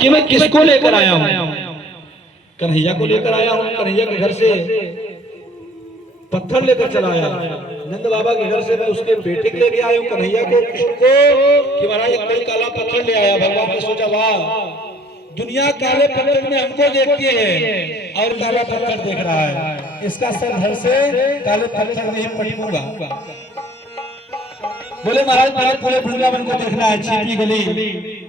कि मैं किसको लेकर आया हूं? कन्हैया को लेकर आया हूं। कन्हैया के घर से पत्थर लेकर चला आया। नंद बाबा के घर से मैं उसके बेटे के लेके आया हूं, कन्हैया को, कृष्ण को, कि महाराज कोई काला पत्थर ले आया। भगवान ने सोचा वाह, दुनिया काले पत्थर में हमको देखती है और काला पत्थर देख रहा है, इसका सर धड़ से काले पत्थर में ही पटकूंगा। बोले महाराज पहले पूरे वृंदावन को देखना है, छिपी गली,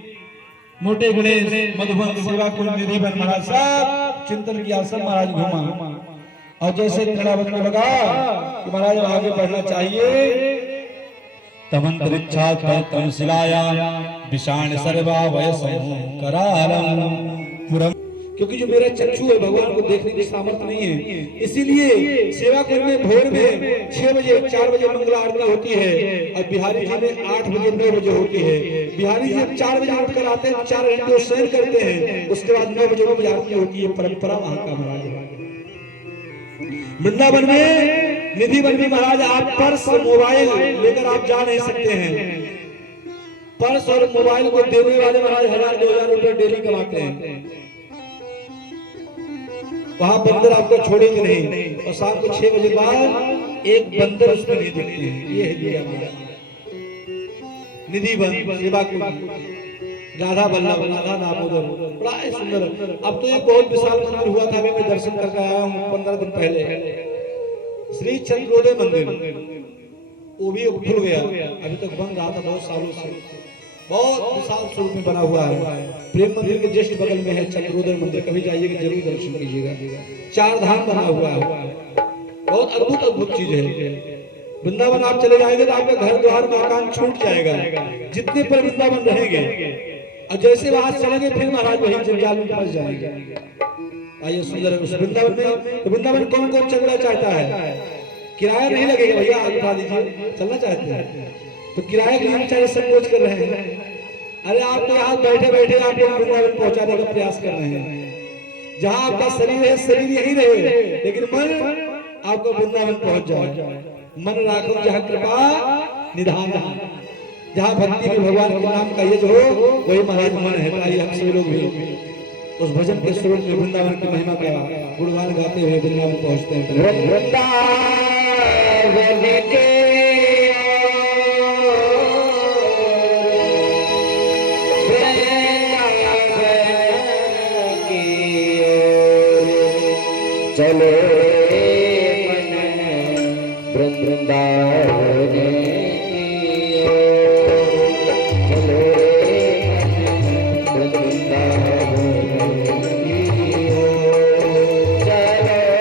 मोटे गणेश, मधुबन, सेवा कुल, निधि बन, महाराज साहब चिंतन किया, सब महाराज घूमा और जैसे खड़ा बनने लगा कि महाराज आगे बढ़ना चाहिए, तमंतरिच्छा तम शिलाया विषाण सर्वा वयसं करारम पुरम। क्योंकि जो मेरा चक्षु है भगवान को देखने की सामर्थ्य नहीं है, इसीलिए सेवा कुंज में भोर में 6 बजे 4 बजे मंगला आरती होती है और बिहारी जी में 8 बजे 9 बजे होती है। बिहारी जी जब 4 बजे उठकर आते हैं, 4 घंटे शयन करते हैं, उसके बाद 9 बजे रोज आरती होती है। परंपरा वहां का महाराज। वृंदावन में निधि बन भी महाराज आप पर्स मोबाइल लेकर आप जा नहीं सकते हैं। पर्स और मोबाइल को देने वाले महाराज 1000-2000 रुपए डेली कमाते हैं। वहां बंदर आपको छोड़ेंगे नहीं और शाम को 6 बजे बाद एक बंदर उसमें नहीं दिखते हैं। ये है दिया निधि बन, सेवा कुंज, राधा बल्लभ, राधा दामोदर, बड़ा सुंदर। अब तो ये बहुत विशाल मंदिर हुआ था, अभी मैं दर्शन करके आया हूँ 15 दिन पहले। श्री चंद्रोदय मंदिर वो भी खुल गया, अभी तक बन रहा था बहुत सालों से। बहुत विशाल स्वरूप में बना हुआ है। प्रेम मंदिर के जस्ट बगल में है चंद्रोदय मंदिर, कभी जाइएगा जरूर दर्शन कीजिएगा। 4 धाम बना हुआ है, बहुत अद्भुत अद्भुत चीज है। वृंदावन आप चले जाएंगे तो आपका घर द्वार मकान छूट जाएगा, जितने पर वृंदावन रहेंगे, और जैसे वहां चलेंगे फिर महाराज वही जंजाल में फंस जाएंगे। आइए सुंदर उस वृंदावन में, तो वृंदावन कौन कौन चलना चाहता है? किराया नहीं लगेगा भैया, आप उठा दीजिए। चलना चाहते हैं तो किराए के लिए चाहे संकोच कर रहे हैं। अरे आप तो यहाँ बैठे बैठे आपको वृंदावन पहुंचाने का प्रयास कर रहे हैं। जहाँ आपका शरीर है, शरीर यही रहे, लेकिन मन आपको वृंदावन पहुंच जाए। मन राखो जहाँ कृपा निधान, जहाँ भक्ति में भगवान के नाम का यज हो वही महाराज मन है। ताई हम सभी लोग भी उस भजन के स्वरूप में वृंदावन की महिमा का गुणगान गाते हुए वृंदावन पहुंचते हैं। वृंदावन के चलो मन वृंदावन की ओर, चलो मन वृंदावन की ओर, चलो मन वृंदावन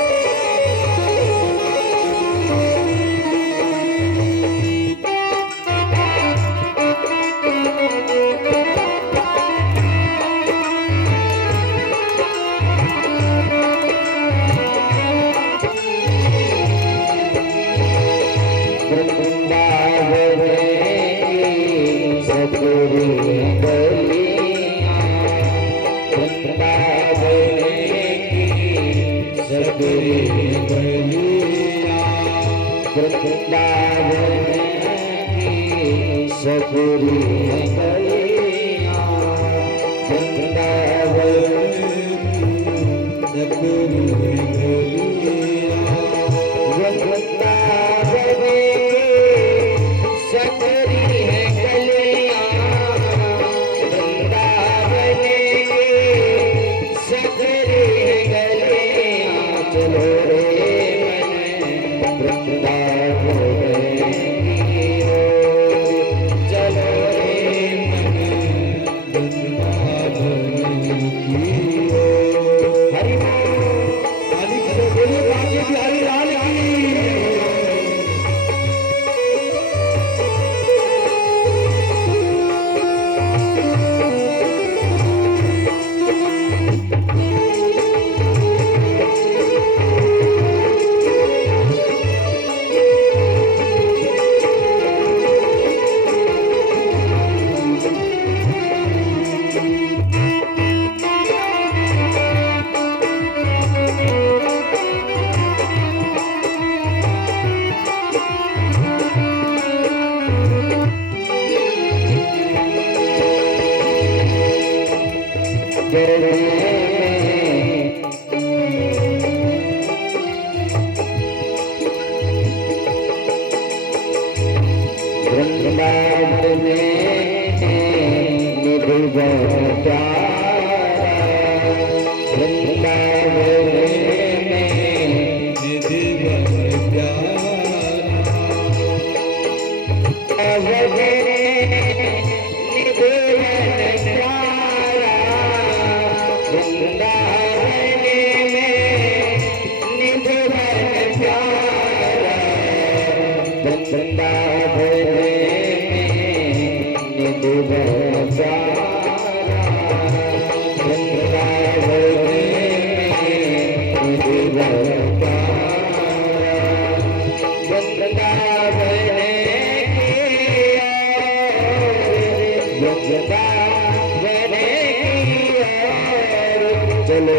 की ओर, चलो वृंदावन में निधुवन प्यारा, वृंदावन में निधिवन प्यारा, चलो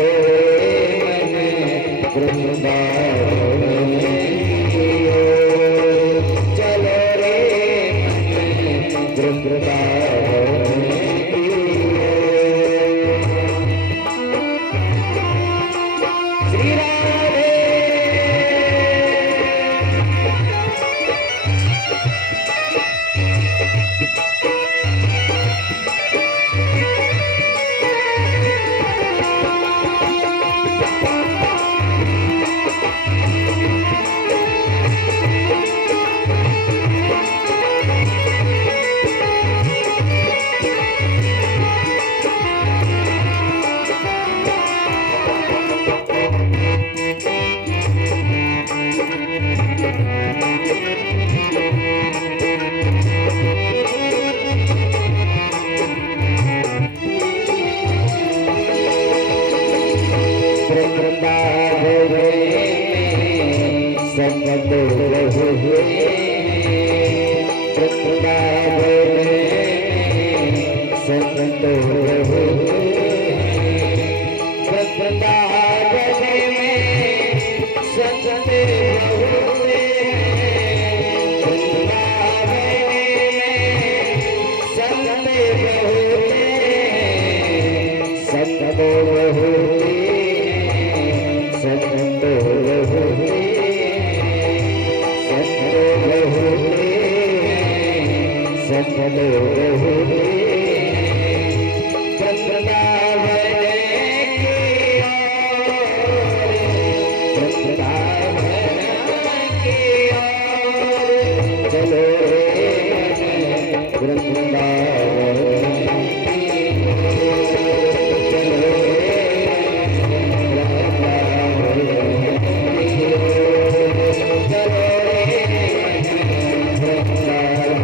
चलो रे श्री राधे।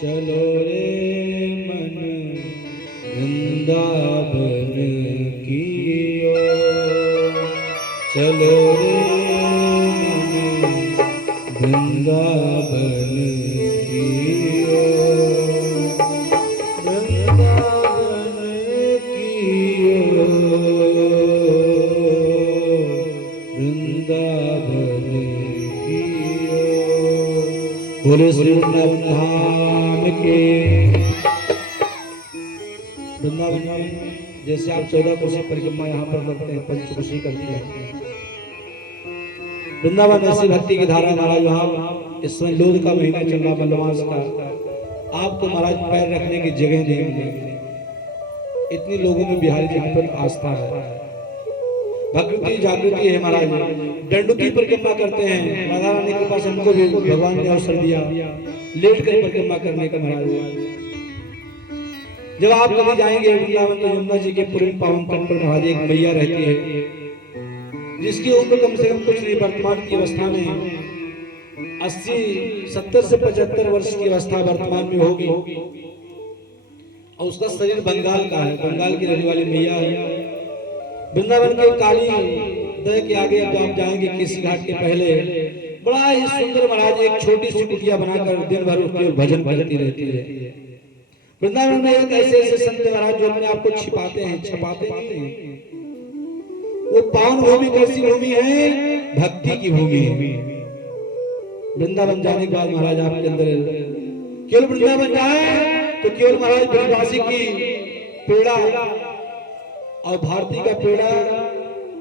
चलो रे मन वृंदावन की ओर, चलो रे मन वृंदावन की ओर, वृंदावन की ओर, वृंदावन की ओर। बोले श्री वृंदावन धाम के। वृंदावन में जैसे आप 14 कोसी परिक्रमा यहाँ पर करते हैं, पंचकोशी करते हैं, वृंदावन ऐसी भक्ति की धारा महाराज वहाँ इस समय लोध का महीना चल रहा मलमास का, आपको महाराज पैर रखने की जगह नहीं मिलेगी। इतने लोगों में बिहारी जी पर आस्था है, भक्ति जागृति है महाराज। दंडुकी परिक्रमा करते हैं, राधा रानी के पास हमको भी भगवान ने अवसर दिया लेट कर परिक्रमा करने का महाराज। जब आप कभी जाएंगे वृंदावन तो यमुना जी के पूर्व पावन तट पर महाराज एक मैया रहती है, जिसकी उम्र कम से कम कुछ नहीं, वर्तमान की अवस्था में 80-70 से 75 वर्ष की अवस्था वर्तमान में होगी, और उसका शरीर बंगाल का है, बंगाल की रहने वाली मैया है। वृंदावन के काली दह के आगे जब आप जाएंगे केसी घाट के पहले, बड़ा ही सुंदर महाराज एक छोटी सी कुटिया बनाकर दिन भर उसके भजन करती रहती है। वृंदावन में एक ऐसे ऐसे संत महाराज जो अपने आप को छिपाते हैं, छपाते नहीं हैं। वो पावन भूमि कैसी भूमि है? भक्ति की भूमि है। वृंदावन जाने के बाद महाराज आपके अंदर केवल वृंदावन जाए तो केवल महाराज ब्रजवासी की पेड़ा और भारती का पेड़ा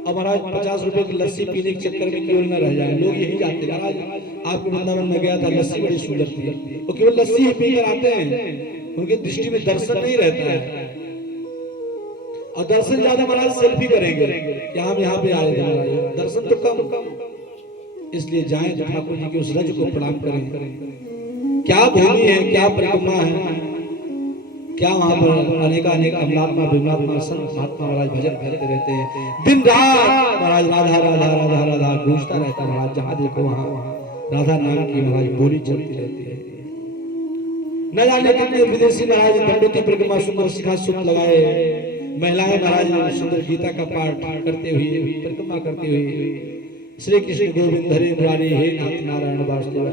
और महाराज 50 रुपए की लस्सी पीने के चक्कर में केवल न रह जाए। लोग यही जाते महाराज आपके वृंदावन में गया था, लस्सी बड़ी सुंदर थी, वो केवल लस्सी ही पीकर आते हैं, उनकी दृष्टि में दर्शन नहीं रहता है। और दर्शन ज्यादा महाराज सेल्फी करेंगे कि हम यहाँ पे आए थे महाराज, दर्शन तो कम। इसलिए जाएं तो ठाकुर जी के उस रज को प्रणाम करें। क्या भूमि है, क्या परिक्रमा है, क्या वहां पर अनेक अमलात्मा विमलात्मा संत महात्मा महाराज भजन करते रहते हैं दिन रात। महाराज राधा राधा राधा राधा गूंजता रहता है महाराज, जहां देखो वहां राधा नाम की महाराज बोली चलती रहती है। न जाने कितने विदेशी महाराज दंडोती परिक्रमा सुंदर शिखा सूत्र लगाए, महिलाएं महाराज सुंदर गीता का पाठ करते हुए परिक्रमा करते हुए श्री कृष्ण गोविंद हरे मुरारी हे नाथ नारायण वासुदेव।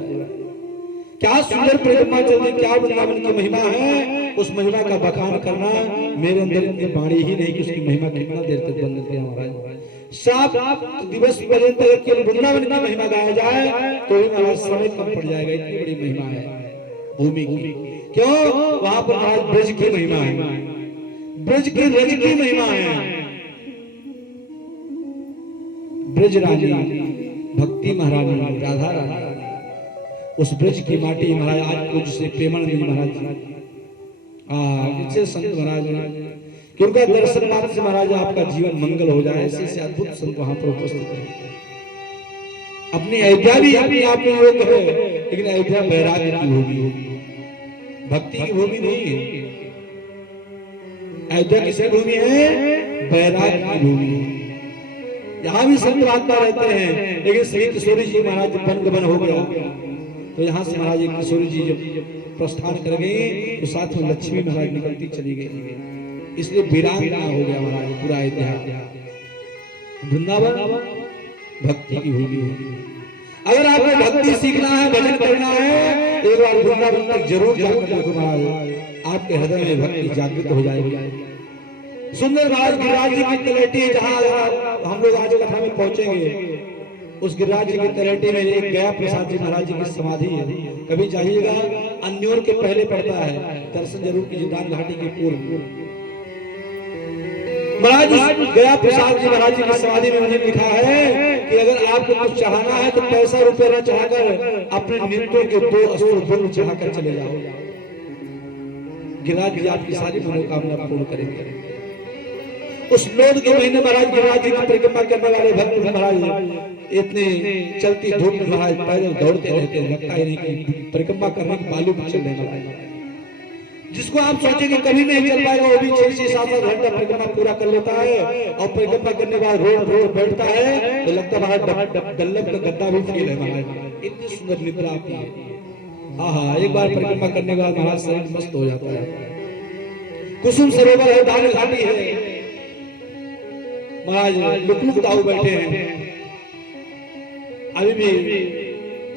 क्या सुंदर परिक्रमा चल रही, क्या वृंदावन की महिमा है। उस महिमा का बखान करना मेरे अंदर इतनी वाणी ही नहीं कि उसकी महिमा कितना देर तक बंद किया महाराज। 7 दिवस पर्यंत केवल वृंदावन की महिमा गाया जाए तो ही महाराज समय कम पड़ जाएगा, इतनी बड़ी महिमा है भूमि की। क्यों? वहां पर महाराज ब्रज की महिमा है, ब्रज की रज की महिमा है। ब्रज रानी भक्ति महारानी राधा रानी, उस ब्रज की माटी महाराज आज पूज्य से प्रेमानंद महाराज इनसे संत महाराज कि उनका दर्शन मात्र से महाराज आपका जीवन मंगल हो जाए, ऐसे से अद्भुत संत वहां पर उपस्थित है। अपनी अयोध्या भी अपने आप में योग है, लेकिन अयोध्या वैराग्य की भूमि होगी, भक्ति की भूमि नहीं है। अयोध्या किसकी भूमि है? वैराग्य की भूमि है। यहाँ भी संत महात्मा रहते हैं, लेकिन श्री किशोरी जी महाराज बन गमन हो गया तो यहाँ से महाराज किशोरी जी जब प्रस्थान कर गए तो साथ में लक्ष्मी महाराज निकलती चली गई, इसलिए वीरांगना हो गया महाराज पूरा अयोध्या। वृंदावन भक्ति की भूमि है। अगर आपको भक्ति सीखना है, भजन करना है, एक बार वृंदावन तक जरूर जाकर देखो महाराज, आपके हृदय में भक्ति जागृत हो जाएगी। सुंदर महाराज गिरिराज जी की तलहटी, जहाँ हम लोग आज कथा में पहुंचेंगे, उस गिरिराज जी की तलहटी में एक गया प्रसाद जी महाराज जी की समाधि है। कभी जाइएगा, अन्योर के पहले पड़ता है, दर्शन जरूर कीजिए, दान घाटी के पूर्व। महाराज गया प्रसाद जी महाराज जी की समाधि में उन्होंने लिखा है कि अगर आपको कुछ चाहना है तो पैसा रुपया न चढ़ाकर अपने नेत्रों के 2 अस्त्र चढ़ाकर चले जाओ, गिरिराज जी आपकी सारी मनोकामना पूर्ण करेंगे। उस लोड के महीने महाराज गिरिराज जी की परिक्रमा करने वाले भक्त महाराज इतने चलती धूप में महाराज पैदल दौड़ते रहते हैं, लगता ही नहीं कि परिक्रमा करने के बालू में चल रहे हैं। जिसको आप सोचेंगे कभी नहीं चल पाएगा, वो भी 6-7 घंटा परिक्रमा पूरा कर लेता है, और परिक्रमा करने के बाद रोड बैठता है तो लगता है डल्लब का गद्दा भी फील है महाराज, इतनी सुंदर निद्रा आती है। हाँ, एक बार परिक्रमा करने के बाद महाराज शरीर मस्त हो जाता है। कुसुम सरोवर है, दान घाटी है, महाराज लुक दाऊ बैठे हैं। अभी भी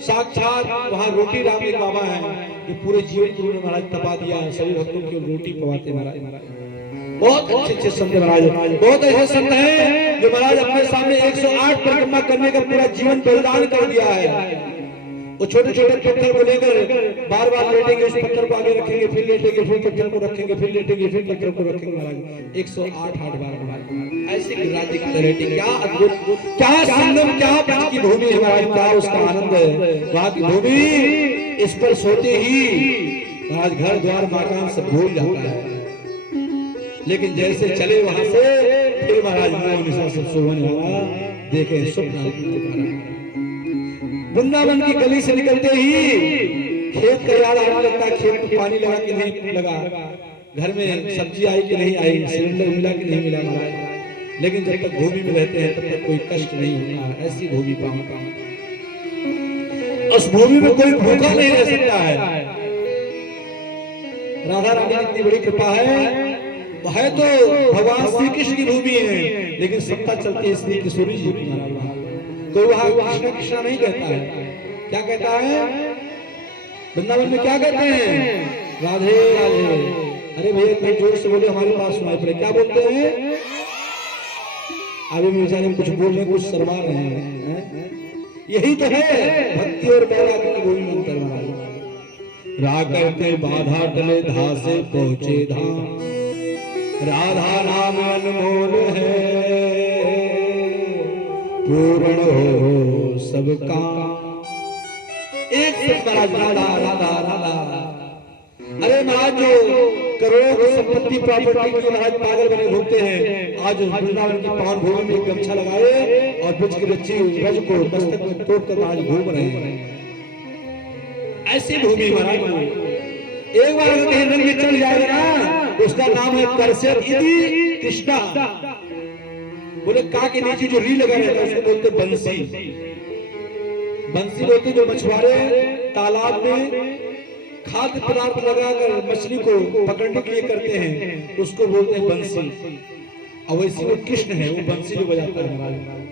साक्षात वहां रोटी राम एक बाबा है जो पूरे जीवन को उन्होंने महाराज तपा दिया, सभी भक्तों की रोटी पवाते महाराज। बहुत अच्छे संत महाराज, बहुत ऐसे संत हैं जो महाराज अपने सामने 108 परिक्रमा करने का पूरा जीवन बलिदान कर दिया है। वो छोटे छोटे पत्थर को लेकर बार बार लेटेंगे, उस पत्थर को आगे रखेंगे, फिर लेटेंगे, फिर पत्थर को रखेंगे, फिर लेटेंगे, फिर पत्थर को रखेंगे महाराज। 108 बार महाराज ऐसे गिरिराज जी की तलहटी, क्या अद्भुत, क्या संगम, क्या ब्रज की भूमि है महाराज, क्या उसका आनंद है वहां की भूमि। इस पर सोते ही महाराज घर द्वार मकान सब भूल जाता है, लेकिन जैसे चले वहां से फिर महाराज निशा सब सोने लगा, देखे स्वप्न। वृंदावन की गली से निकलते ही खेत का याद आने लगता है, खेत में पानी लगा कि नहीं लगा, घर में सब्जी आई कि नहीं आई, सिलेंडर मिला कि नहीं मिला महाराज। लेकिन जब तक भूमि में रहते हैं तब तक कोई कष्ट नहीं होता, ऐसी भूमि पाऊंगा। उस भूमि में कोई भूखा नहीं रह सकता है। राधा रानी की इतनी बड़ी कृपा है तो भगवान श्री कृष्ण की भूमि है, लेकिन सत्ता चलती है श्री किशोरी जी की महाराज। कोई वहां कृष्ण कृष्ण नहीं कहता है, क्या कहता है? वृंदावन में क्या कहते हैं? राधे राधे। अरे भैया इतने जोर से बोले, हमारे पास सुनाई पड़े, क्या बोलते हैं? अभी भी बेचारे कुछ बोल रहे, कुछ शर्मा रहे हैं। यही तो है भक्ति और वैराग्य की भूमि मंत्र महाराज। रा करते बाधा टले धा से पहुंचे धाम। राधा नाम अनमोल है, पूर्ण हो सबका। एक से राधा राधा राधा। अरे महाराज जो करोड़ों संपत्ति प्रॉपर्टी के महाराज पागल बने घूमते हैं, आज वृंदावन की पावन भूमि में गमछा लगाए और ब्रज की बच्ची ब्रज को मस्तक में तोड़कर आज घूम रहे हैं। ऐसी भूमि महाराज एक बार अगर कहीं रंग में चढ़ जाएगा ना, उसका नाम है करसेत इति कृष्णा। बोले का के नीचे जो री लगा रहता है उसको बोलते बंसी। बंसी बोलते जो मछुआरे तालाब में खाद्य पदार्थ लगाकर मछली को पकड़ने के लिए करते हैं, उसको बोलते हैं बंसी। और वैसे वो कृष्ण है, वो बंसी जो बजाता है महाराज।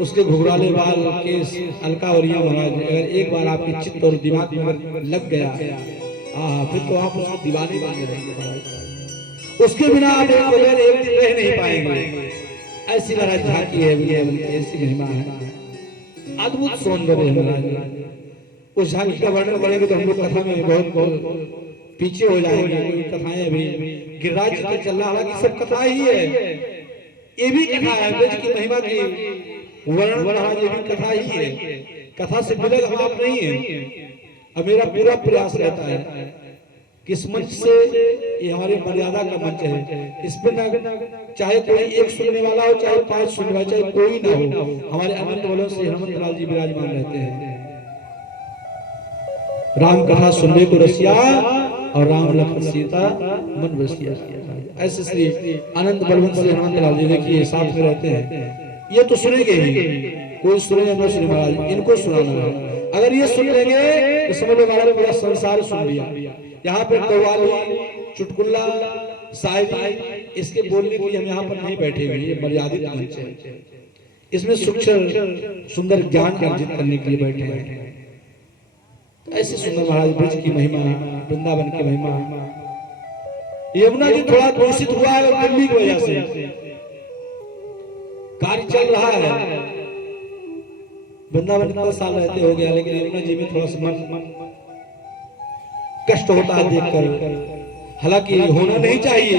उसके घुघराले बाल केस अलका और महाराज अगर एक बार आपके चित्त और दिमाग में लग गया, फिर तो आप उसको दीवाने बन जाएंगे महाराज। उसके बिना आप एक बगैर एक दिन रह नहीं पाएंगे। ऐसी महाराज झांकी है, ऐसी महिमा है, अद्भुत सौंदर्य है महाराज। उस झांकी का वर्णन करेंगे तो हम लोग कथा में बहुत पीछे हो जाएंगे। कथाएं अभी गिरिराज जी चल रहा, हालांकि सब कथा ही है, ये भी कथा है ब्रज की महिमा की वर्णन महाराज, ये भी कथा ही है। कथा से बिलग हम आप नहीं है। अब मेरा पूरा प्रयास रहता है कि इस मंच से, ये हमारी मर्यादा का मंच है, इस पे ना चाहे कोई एक सुनने वाला हो, चाहे 5 सुनने वाला, चाहे कोई ना हो, हमारे अनंत बलों से हनुमंत लाल जी विराजमान रहते हैं। राम कथा सुनने को रसिया और राम लखन सीता मन बसिया। ऐसे श्री अनंत बलवंत श्री हनुमंत लाल जी देखिए साथ में रहते हैं। ये तो सुनेंगे ही, कोई सुने या न सुने महाराज, इनको सुनाना है। अगर ये सुन लेंगे तो समझ लो महाराज पूरा संसार सुन लिया। यहाँ पे कव्वाली, चुटकुल्ला, शायरी, इसके बोलने के लिए हम यहाँ पर नहीं बैठे हुए, ये मर्यादित मंच है। इसमें सूक्ष्म सुंदर ज्ञान अर्जित करने के लिए बैठे हैं। ऐसे सुंदर महाराज ब्रज की महिमा, वृंदावन की महिमा। यमुना जी थोड़ा दूषित हुआ है दिल्ली की वजह से, कार्य चल रहा है। वृंदावन इतना साल रहते हो गया, लेकिन यमुना जी में थोड़ा सा मन कष्ट होता है देखकर। हालांकि होना नहीं चाहिए,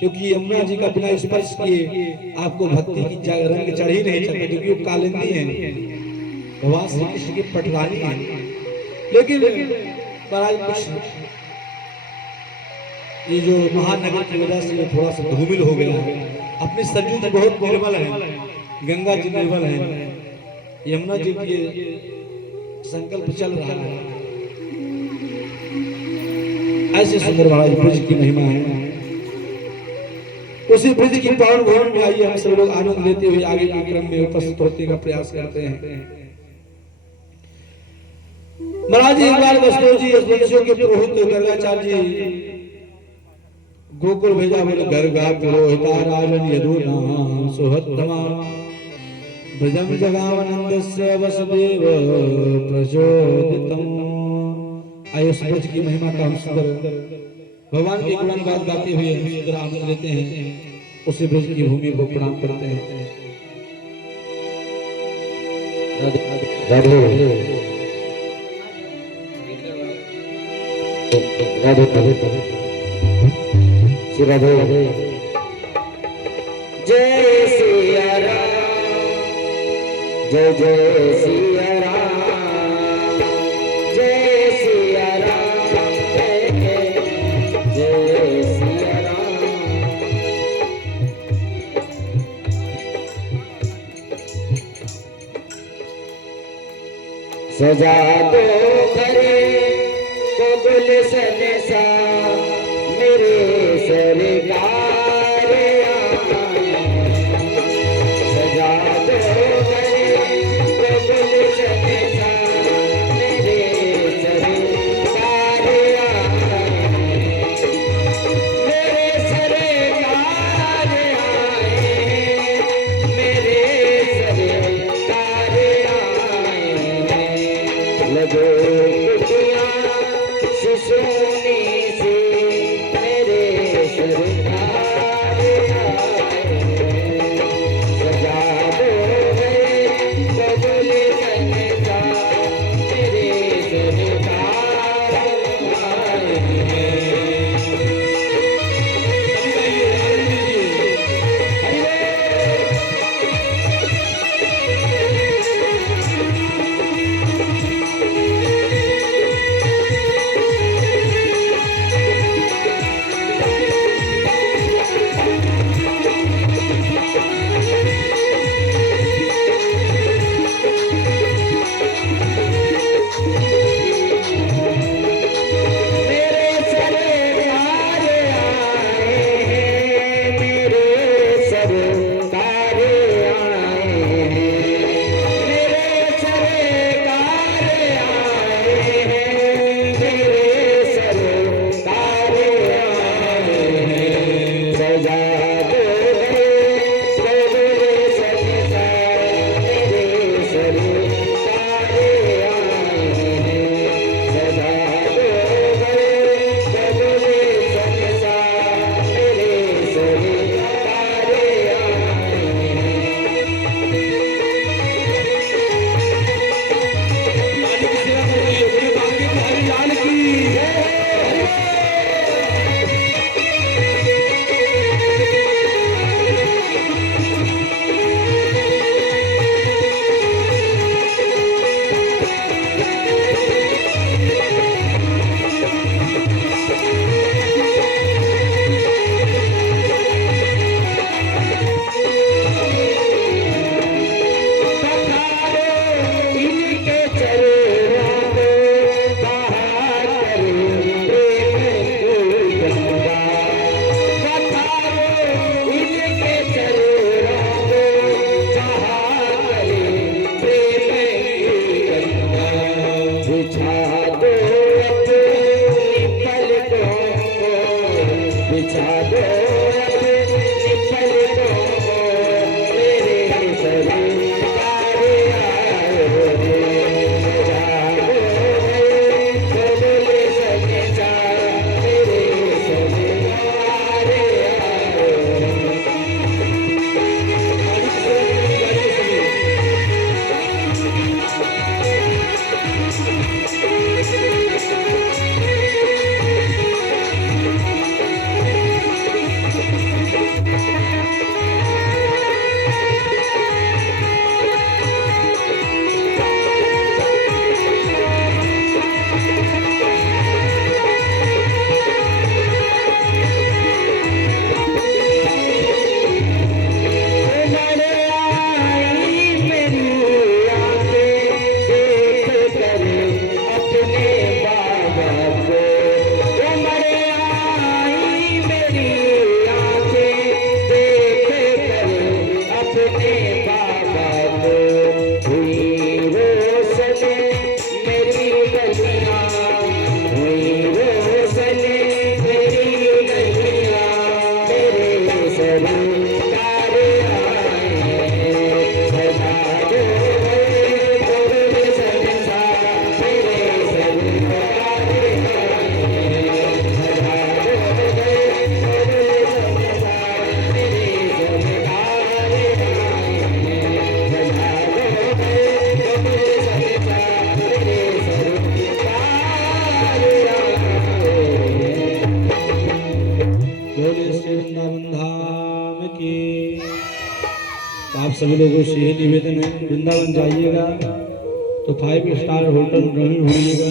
क्योंकि यमुना जी का बिना स्पर्श किए आपको भक्ति की रंग चढ़ ही नहीं सकता, क्योंकि वो कालिंदी है, भगवान श्री कृष्ण की पटरानी है। लेकिन महाराज कुछ ये जो महानगर की वजह से थोड़ा सा धूमिल हो गया है। अपनी सरयू जी बहुत निर्मल है, गंगा जी निर्मल है, यमुना जी की संकल्प चल रहा है। ऐसे सुंदर महाराज ब्रज की महिमा है। उसी ब्रज की पावन भवन में आइए हम सब लोग आनंद लेते हुए आगे के क्रम में उपस्थित होने का प्रयास करते हैं। महाराज एक बार वैष्णव जी वंशियों के पुरोहित गर्गाचार्य जी गोकुल भेजा, बोले गर्गा पुरोहिता राजन यदुना सुहत्तमा ब्रजम जगावनंदस्य वसुदेव प्रचोदितम। आयुष ब्रज की महिमा का हम सुंदर भगवान के गुणगान गाते हुए हम सुंदर आनंद लेते हैं। उसी ब्रज की भूमि को प्रणाम करते हैं। राधे राधे राधे राधे। जय सिया राम, जय जय सिया राम, जय सिया राम, जय सिया राम। सजा दो घरे को गुलशन सा, मेरे सरकार आए। सजा दो घरे को गुलशन सा, मेरे सरकार आए। मेरे सरकार आए, मेरे सरकार आए। लगो सोने से मेरे सरकार आए। सजा दो गए बबुल संसा, मेरे आप सभी लोगों से यही निवेदन है, वृंदावन जाइएगा तो 5 स्टार होटल ग्रहण होइएगा।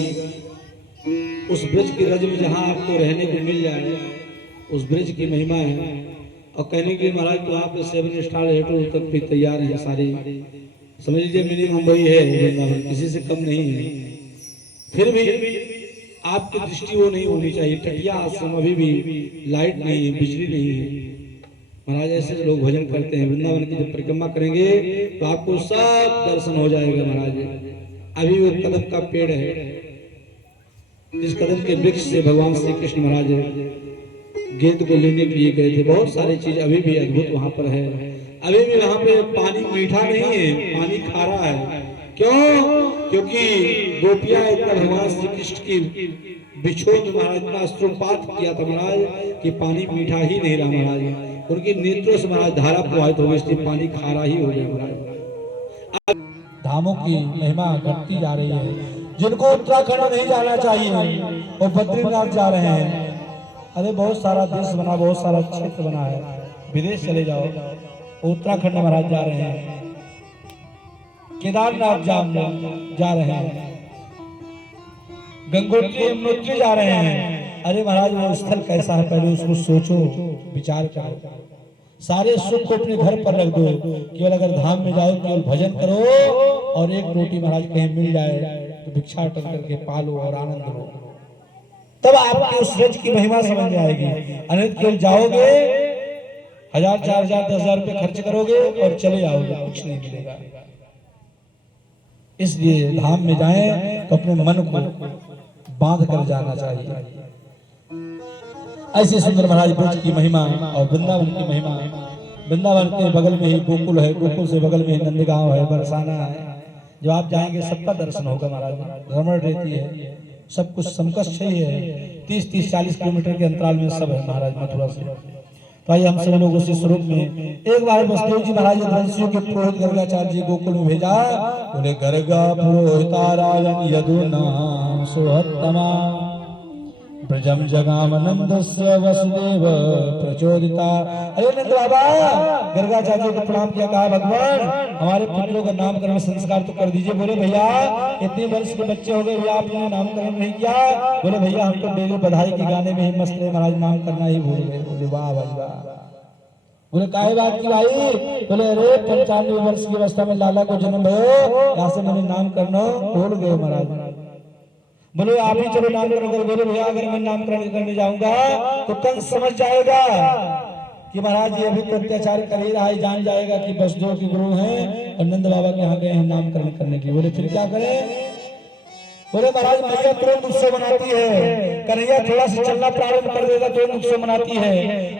उस ब्रज की रज में जहाँ आपको रहने को मिल जाए, उस ब्रज की महिमा है। और कहने के लिए महाराज तो आप 7 स्टार होटल तक भी तैयार हैं सारी, समझ लीजिए मिनिमम वही है वृंदावन, किसी से कम नहीं है। फिर भी आपकी दृष्टि वो नहीं होनी चाहिए। टटिया आश्रम अभी भी लाइट नहीं है, बिजली नहीं है। महाराज ऐसे लोग भजन करते हैं। वृंदावन की जब परिक्रमा करेंगे तो आपको सब दर्शन हो जाएगा। महाराज अभी वो कदम का पेड़ है, जिस कदम के वृक्ष से भगवान श्री कृष्ण महाराज गेंद को लेने के लिए गए थे। बहुत सारी चीज अभी भी अद्भुत वहां पर है। अभी भी वहां पे पानी मीठा नहीं है, पानी खारा है। क्यों? क्योंकि गोपियां इतना भगवान श्री कृष्ण की बिछोद महाराज इतना अश्रुपात किया था महाराज कि पानी मीठा ही नहीं रहा। महाराज उनके नेत्रों से महाराज धारा प्रवाहित हो गई, इसलिए पानी खारा ही हो गया। महाराज धामों की महिमा घटती जा रही है। जिनको उत्तराखंड नहीं जाना चाहिए वो बद्रीनाथ जा रहे हैं। अरे बहुत सारा देश बना, बहुत सारा क्षेत्र बना है, विदेश चले जाओ। उत्तराखंड महाराज जा रहे हैं, केदारनाथ जा रहे हैं, गंगोत्री यमुनोत्री जा रहे हैं। अरे महाराज वो स्थल कैसा है पहले उसको सोचो, विचार करो। सारे सुख को अपने घर पर रख दो। केवल अगर धाम में जाओ केवल भजन करो और एक रोटी महाराज कहीं मिल जाए तो भिक्षाटन करके पालो और आनंद लो, तब आपकी उस रज की महिमा समझ में आएगी। अनंत केवल जाओगे 1000 4000 10,000 रुपए खर्च करोगे और चले आओगे, कुछ नहीं मिलेगा। इसलिए धाम में जाएं तो अपने मन को बांध कर जाना चाहिए। ऐसे सुंदर महाराज ब्रज की महिमा और वृंदावन की महिमा। वृंदावन के बगल में ही गोकुल है, गोकुल से बगल में ही नंदगांव है, बरसाना है। जब आप जाएंगे सबका दर्शन होगा। महाराज रमण रहती है, सब कुछ समकक्ष ही है। 30-40 किलोमीटर के अंतराल में सब है महाराज मथुरा से। तो आइए हम सभी लोगों से स्वरूप में एक बार वसुदेव जी महाराज वंशियों के पुरोहित गर्गाचार्य जी गोकुल में भेजा। बोले गर्गा पुरोहिता राजन यदुना सुहत्तमा ब्रजम जगामनंदस्य वसुदेव प्रचोदिता। अरे नंद बाबा, गर्गाचार्य को प्रणाम किया, कहा भगवान हमारे पुत्रों का नामकरण संस्कार तो कर दीजिए। बोले भैया इतने वर्ष के बच्चे हो गए, आपने नामकरण नहीं किया। बोले भैया हम तो डेली बधाई के गाने में ही मस्त है, महाराज नाम करना ही भूल गए। बोले वाह भाई वाह। बोले काहे बात की भाई? बोले अरे 95 वर्ष की अवस्था में लाला को जन्म भयो, यहाँ से मैंने नाम करना भूल गए महाराज। बोले आप ही चलो नामकरण करो। बोले भैया अगर मैं नामकरण करने जाऊंगा तो कंस समझ जाएगा कि महाराज ये अभी तो अत्याचार कर ही रहा है, जान जाएगा कि वसुदेव के गुरु हैं और नंद बाबा के यहाँ गए हैं नामकरण करने के लिए। बोले फिर क्या करें? बोले महाराज मैया तुरंत उत्सव मनाती है, कन्हैया थोड़ा सा चलना प्रारंभ कर देगा तुरंत उत्सव मनाती है,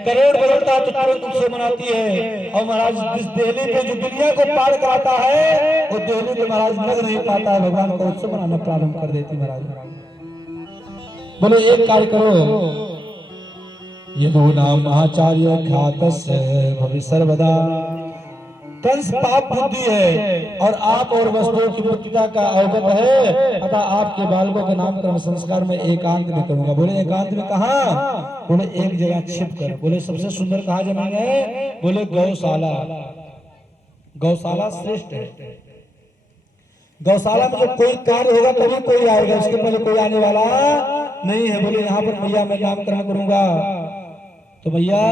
करोड़ बदलता तो तुरंत उत्सव मनाती है। और महाराज जिस देहली पे जो दुनिया को पार कराता है वो देहली पे महाराज लग नहीं पाता है, भगवान का उत्सव मनाना प्रारंभ कर देती महाराज। बोले एक कार्य करो, यदो नाम महाचार्य ख्यातस्य भवि सर्वदा। कंस पाप बुद्धि है और आप और वसुदेव की पुत्रता का अवगत है, अतः आपके बालकों के नामकरण संस्कार में एकांत में करूंगा। बोले एकांत में कहाँ? बोले एक जगह छिप कर। बोले सबसे सुंदर कहा जमीन है? बोले गौशाला। गौशाला श्रेष्ठ है। गौशाला में जब कोई कार्य होगा तभी कोई आएगा, उसके पहले कोई आने वाला नहीं है। बोले यहाँ पर भैया मैं नामकरण करूंगा तो भैया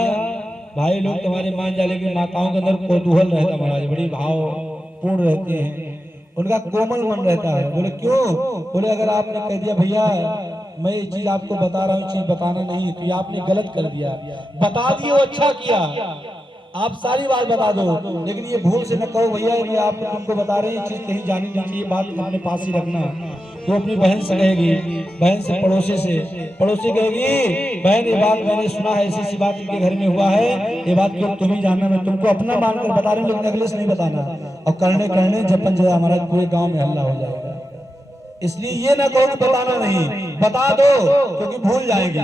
भाई लोग तुम्हारे मान जा, लेकिन माताओं के अंदर कौतूहल रहता महाराज, बड़ी भाव पूर्ण रहते हैं, उनका कोमल मन रहता है। बोले क्यों? बोले अगर आपने कह दिया भैया मैं ये चीज आपको बता रहा हूँ, चीज बताना नहीं, तो ये आपने गलत कर दिया। बता दिए वो अच्छा किया, आप सारी बात बता दो, लेकिन ये भूल से न कहो भैया ये आप तुमको बता रहे हैं, ये चीज कहीं जानी नहीं चाहिए, बात अपने पास ही रखना। तो अपनी बहन से कहेगी, बहन से पड़ोसी कहेगी बहन ये बात मैंने सुना है, ऐसी बात इनके घर में हुआ है, ये बात क्यों तुम ही जानना, मैं तुमको अपना मानकर बता रही हूँ लेकिन अगले से नहीं बताना। और करने जपन जय हमारा पूरे गांव में हल्ला हो जाएगा। इसलिए ये ना कहो कि बताना नहीं, बता दो क्योंकि भूल जाएगी।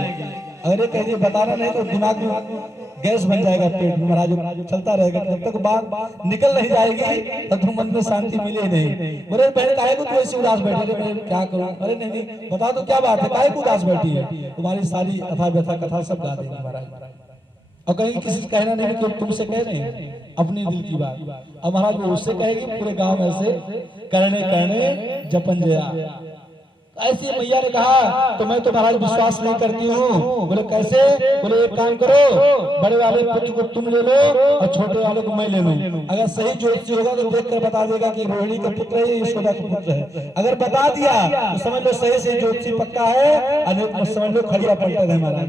अगर ये कह दिए बताना नहीं तो दिमाग में गैस बन जाएगा, पेट में महाराज चलता रहेगा, जब तक बात निकल नहीं जाएगी तब तो मन में शांति मिले नहीं। बोले बहन काहे को तू ऐसे उदास बैठी है? क्या करूं? अरे नहीं बता दो क्या बात है, काहे को उदास बैठी है? तुम्हारी सारी अथा व्यथा कथा सब गा देंगे महाराज। और कहीं किसी से कहना नहीं कि तुमसे कह रहे हैं अपनी दिल की बात। अब महाराज वो उससे कहेगी पूरे गांव में से करने करने जपन जया। ऐसे मैया ने कहा तो मैं तो महाराज विश्वास नहीं करती हूँ। बोले कैसे? बोले एक काम करो, बड़े वाले पुत्र को तुम ले लो और छोटे वाले को मैं ले लूं। अगर सही ज्योतिषी होगा तो देख कर बता देगा कि रोहिणी का पुत्र है यशोदा का पुत्र है। अगर बता दिया तो समझ लो सही से ज्योतिषी पक्का है, और समझ लो खड़िया पलटन है महाराज।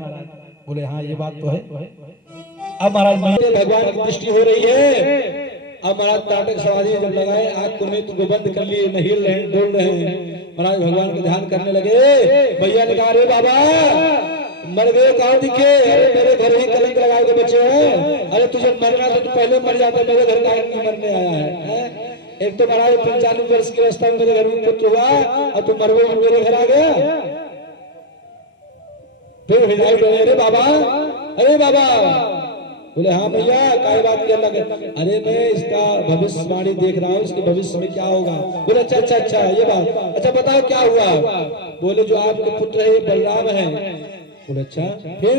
बोले हाँ ये बात तो है। अब महाराज भगवान की दृष्टि हो रही है। अब महाराज ताटक समाधि जब लगाए, आंख को नेत्र को बंद कर लिए, नहीं हिल रहे डोल रहे हैं। महाराज भगवान का ध्यान करने लगे। भैया ने कहा अरे बाबा मर गए कहाँ दिखे? अरे मेरे घर ही कलंक लगाए के बचे हैं। अरे तुझे मरना तो तू पहले मर जाता, मेरे घर का नहीं मरने आया है? एक तो महाराज 95 वर्ष की अवस्था में मेरे घर में पुत्र हुआ और तू मर गए मेरे घर आ गया। फिर विदाई बोले अरे बाबा, अरे बाबा। बोले हाँ भैया काय बात की अलग है? अरे मैं इसका भविष्यवाणी देख रहा हूँ, इसके भविष्य में क्या होगा। बोले अच्छा अच्छा अच्छा ये बात, अच्छा बताओ क्या हुआ। बोले जो आपके पुत्र है ये बलराम है। बोले अच्छा फिर?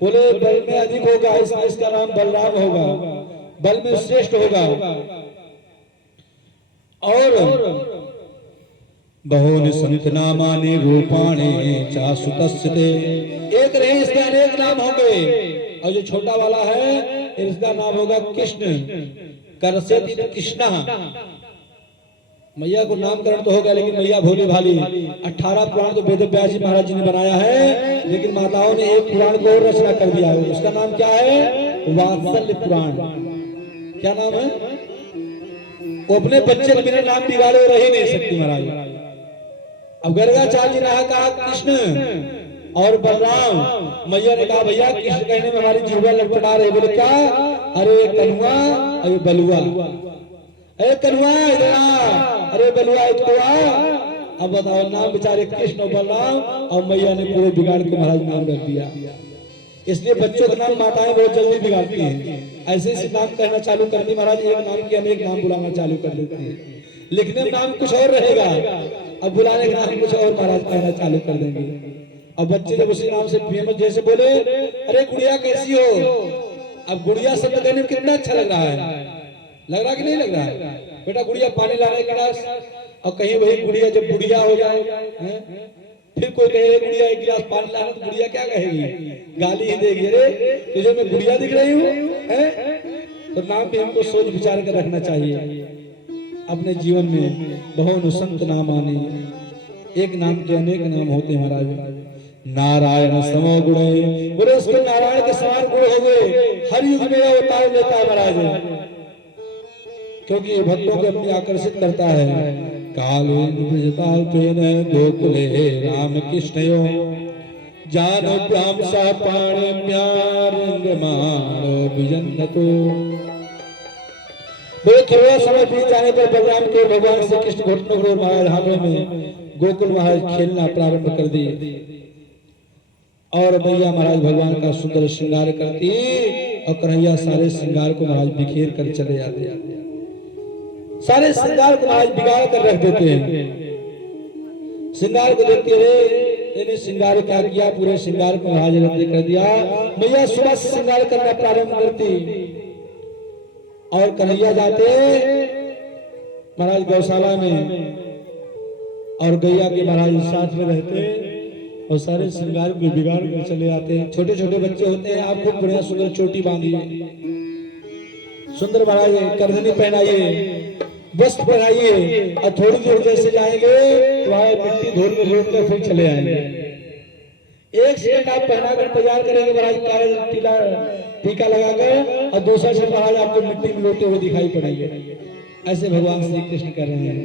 बोले बल में अधिक होगा, इसलिए इसका नाम बलराम होगा, बल में श्रेष्ठ होगा। और बहूनि सन्ति नामानि रूपाणि च सुतस्ते, एक नहीं इसके अनेक नाम होंगे। और जो छोटा वाला है इसका नाम होगा कृष्ण, करसेति कृष्णा। मैया को नामकरण तो होगा, लेकिन मैया भोली भाली 18 पुराण तो वेद व्यास जी महाराज जी ने बनाया है, लेकिन माताओं ने एक पुराण को और रचना कर दिया है। उसका नाम क्या है? वात्सल्य पुराण। क्या नाम है? वो अपने बच्चे के बिना नाम बिगाड़े रह ही नहीं सकती महाराज। अब गर्गाचार्य जी ने कहा कृष्ण और बलराम। मैया ने कहा भैया कृष्ण कहने में हमारी जीवा लटपटा रहे। बोले क्या? अरे कन्हुआ, अरे बलुआ, अरे कन्हुआ इधर आ, अरे बलुआ इधर आ। अब बताओ नाम बेचारे कृष्ण और बलराम, और मैया ने पूरे बिगाड़ के महाराज नाम रख दिया। इसलिए बच्चों का नाम माताएं बहुत जल्दी बिगाड़ती हैं। ऐसे ऐसे नाम कहना चालू कर दी महाराज, एक नाम के अनेक नाम बुलाना चालू कर देती है। लिखने में नाम कुछ और रहेगा, अब बुलाने का नाम कुछ और महाराज कहना चालू कर देंगे। अब बच्चे जब उसी नाम से फेमस, जैसे बोले अरे गुड़िया कैसी हो। अब गुड़िया शब्द कहने में कितना अच्छा लग रहा है, लग रहा कि नहीं लग रहा है? बेटा गुड़िया पानी लाने के गिलास, और कहीं वही गुड़िया जब बुढ़िया हो जाए फिर कोई कहे गुड़िया एक गिलास पानी लाना, तो गुड़िया क्या कहेगी? गाली ही देगी, अरे तुझे मैं गुड़िया दिख रही हूँ। तो नाम भी हमको सोच विचार कर रखना चाहिए अपने जीवन में। बहु संत नाम आने, एक नाम के अनेक नाम होते हैं महाराज। नारायण समो गुण, बोले उसके नारायण के समान गुण हो गए। हर युग में अवतार लेता है महाराज, क्योंकि ये भक्तों को अपनी आकर्षित करता है। कालो गोकुले राम कृष्णयो जानो प्याम सा पाण प्यार विजन्नतो। थोड़ा समय बीत जाने पर बलराम के भगवान श्री कृष्ण घुटनों महाराज हाथों में गोकुल महाराज खेलना प्रारंभ कर दिए, और मैया महाराज भगवान का सुंदर श्रृंगार करती, और कन्हैया सारे श्रृंगार को महाराज बिखेर कर चले जाते, सारे श्रृंगार को महाराज बिगाड़ कर रख देते हैं। श्रृंगार को देखते रहे, श्रृंगार क्या किया, पूरे श्रृंगार को महाराज रद्द कर दिया। मैया सुबह से श्रृंगार करना प्रारंभ करती, और कन्हैया जाते महाराज गौशाला में, और गैया के महाराज साथ में रहते, और सारे श्रृंगार को बिगाड़ कर चले आते हैं। छोटे छोटे बच्चे होते हैं, आप खूब बढ़िया सुंदर चोटी बांधिए, सुंदर महाराज करधनी पहनाइए, वस्त्र पहनाइए, और थोड़ी देर जैसे जाएंगे तो वहां मिट्टी धोल में रोक कर फिर चले आएंगे। एक सेकंड आप पहना कर तैयार करेंगे महाराज, काला टीका लगाकर, और दूसरा से महाराज आपको मिट्टी में लोटे हुए दिखाई पड़ेंगे। ऐसे भगवान श्री कृष्ण कर रहे हैं।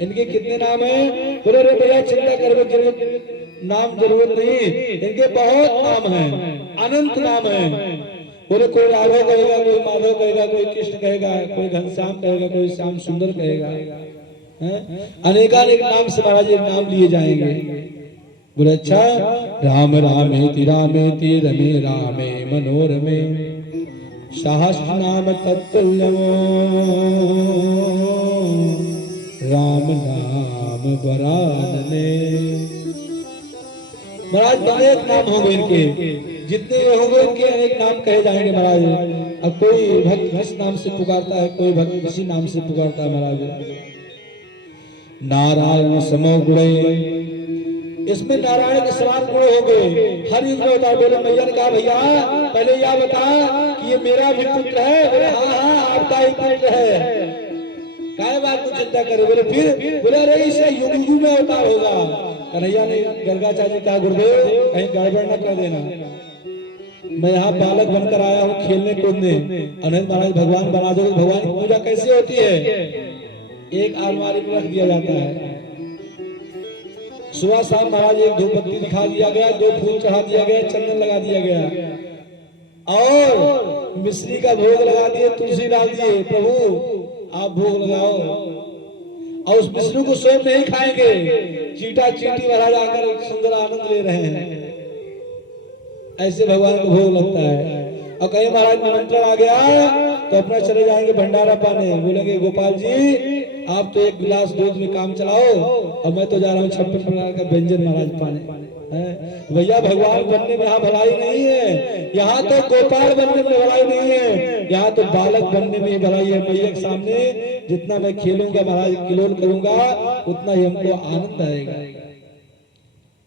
इनके कितने नाम हैं? बोले रे भैया चिंता करने नाम जरूरत नहीं, इनके बहुत नाम हैं, अनंत नाम हैं। बोले कोई राघव कहेगा, कोई माधव कहेगा, कोई कृष्ण कहेगा, कोई घनश्याम कहेगा, कोई श्याम सुंदर कहेगा। अनेकानेक नाम से महाराज नाम लिए जाएंगे। बोले अच्छा, राम रामेति रामेति रमे रामे मनोरमे सहस्र नाम तत्तुल्यमो राम नाम वरानने। महाराज अनेक नाम होंगे इनके, जितने ये होंगे उनके अनेक नाम कहे जाएंगे महाराज। अब कोई भक्त किस नाम से पुकारता है, कोई भक्त किसी नाम से पुकारता है महाराज। नारायण समो गुणे, इसमें नारायण के समान गुण हो गए। हर युग में होता है। बोले मैया ने कहा भैया पहले यह बता कि ये मेरा भी पुत्र है। बोले हाँ आपका ही पुत्र है। काय बात को चिंता करे। बोले फिर बोले अरे इसे युग युग में होता होगा। कन्हैया ने गर्गाचार्य कहा गुरुदेव कहीं गड़बड़ न कर देना, मैं यहाँ बालक बनकर आया हूँ खेलने कूदने, अनंत महाराज भगवान बना दो। भगवान की पूजा कैसे होती है? एक अलमारी में रख दिया जाता है, सुबह शाम महाराज एक धूपबत्ती दिखा दिया गया, 2 फूल चढ़ा दिया गया, चंदन लगा दिया गया और मिश्री का भोग लगा दिए, तुलसी डाल दिए। प्रभु आप भोग लगाओ। और उस मिश्री को स्वयं नहीं खाएंगे, चीटा चीटी महाराज आकर सुंदर आनंद ले रहे हैं। ऐसे भगवान को भोग लगता है। और कहीं महाराज निमंत्रण आ गया तो अपना चले जाएंगे भंडारा पाने। बोलेंगे गोपाल जी आप तो एक गिलास दूध में काम चलाओ और मैं तो जा रहा हूँ 56 प्रकार का व्यंजन महाराज पाने। भैया भगवान बनने में यहाँ भलाई नहीं है, यहाँ तो गोपाल बनने में भलाई नहीं है, यहाँ तो बालक बनने में ही भलाई है। मैया के सामने जितना मैं खेलूंगा महाराज, किलोल करूंगा, उतना ही हमको आनंद आएगा।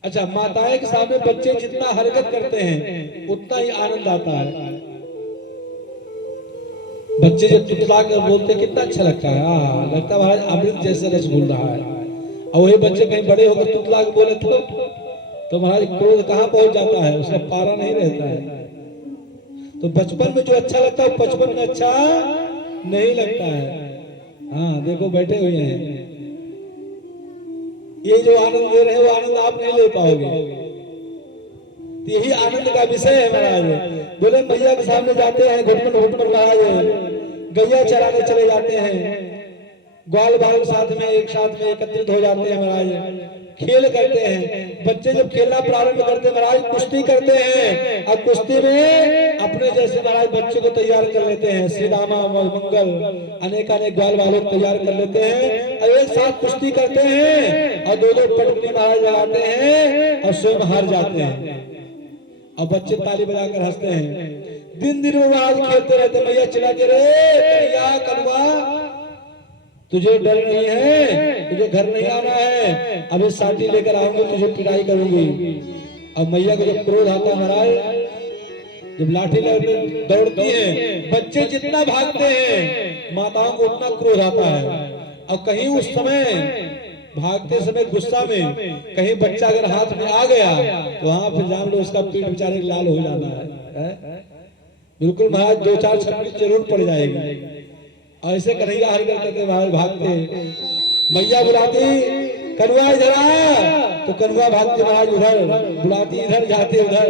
अच्छा, माताएं के सामने बच्चे जितना हरकत करते हैं उतना ही आनंद आता है। बच्चे जब तुतला कर बोलते कितना अच्छा लगता है। लगता है महाराज अमृत जैसे रस घूल रहा है। और वही बच्चे कहीं बड़े होकर तुतला के बोले तो महाराज क्रोध कहाँ पहुंच जाता है, उसका पारा नहीं रहता है। तो बचपन में जो अच्छा लगता है बचपन में अच्छा नहीं लगता है। हाँ देखो बैठे हुए हैं, ये जो आनंद ले रहे हैं वो आनंद आप नहीं ले पाओगे। तो यही आनंद का विषय है महाराज। बोले मैया के सामने जाते हैं, घुटमन घुटमन महाराज गैया चराने चले जाते हैं, ग्वाल बाल साथ में एक साथ में एकत्रित हो जाते हैं महाराज, खेल करते हैं। बच्चे जब खेलना प्रारंभ करते हैं महाराज कुश्ती करते हैं। अब कुश्ती में अपने जैसे महाराज बच्चे को तैयार कर लेते हैं, श्री रामा मंगल अनेक अनेक ग्वाल बालों तैयार कर लेते हैं और एक साथ कुश्ती करते हैं और 2-2 पटकनी महाराज लगाते हैं और स्वयं हार जाते हैं। और बच्चे ताली बजाकर हंसते हैं। दिन दिन वो महाराज खेलते रहते, मैया चिल्लाते रहे कन्हैया कलवा तुझे डर नहीं है, तुझे घर नहीं आना है, अब इस साथी लेकर आऊंगी तुझे पिटाई करूंगी। अब मैया को जब क्रोध आता है महाराज, जब लाठी लेकर दौड़ती है, बच्चे जितना भागते हैं माताओं को उतना क्रोध आता है। और कहीं उस समय भागते समय गुस्सा में कहीं बच्चा अगर हाथ में आ गया तो वहां फिर जान लो उसका पीठ बेचारे लाल हो जाना है। बिल्कुल महाराज 2-4 छक्के जरूर पड़ जाएगी। ऐसे कन्हैया हरकत करते महाराज भागते, मैया बुलाती कनुआ इधर आ तो कनुआ भागते महाराज उधर, बुलाती इधर जाते उधर।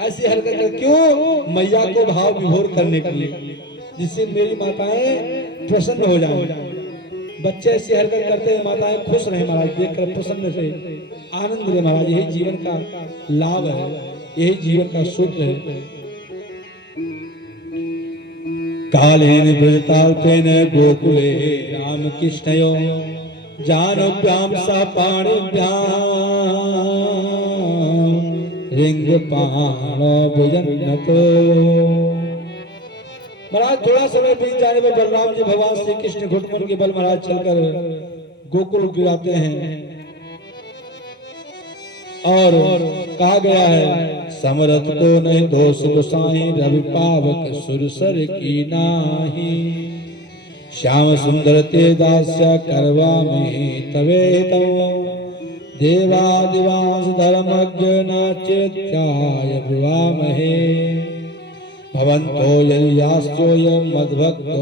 ऐसी हरकत कर क्यों? मैया को भाव विभोर करने के लिए, जिससे मेरी माताएं प्रसन्न हो जाए। बच्चे ऐसी हरकत करते हैं माताएं खुश रहे महाराज, देखकर प्रसन्न से आनंद ले महाराज। यही जीवन का लाभ है, यही जीवन का सूत्र है। कालेन ब्रजताल्पेन गोकुले राम कृष्णयो जानभ्याम सा पाणिभ्याम रिंग पाण भुजन्नतो। महाराज थोड़ा समय बीत जाने में बलराम जी भगवान श्री कृष्ण घुटमन के बल महाराज चलकर गोकुल गिराते हैं। और कहा गया है समरथ को नहीं दोष गोसाई, रवि पावक सुरसर की नाही, श्याम सुंदर ते दास्य करवा में तवे तव, देवादिवांस धर्मज्ञ नाचेत्याय विवामहे, भवन्तो यस्योयं मद्भक्तो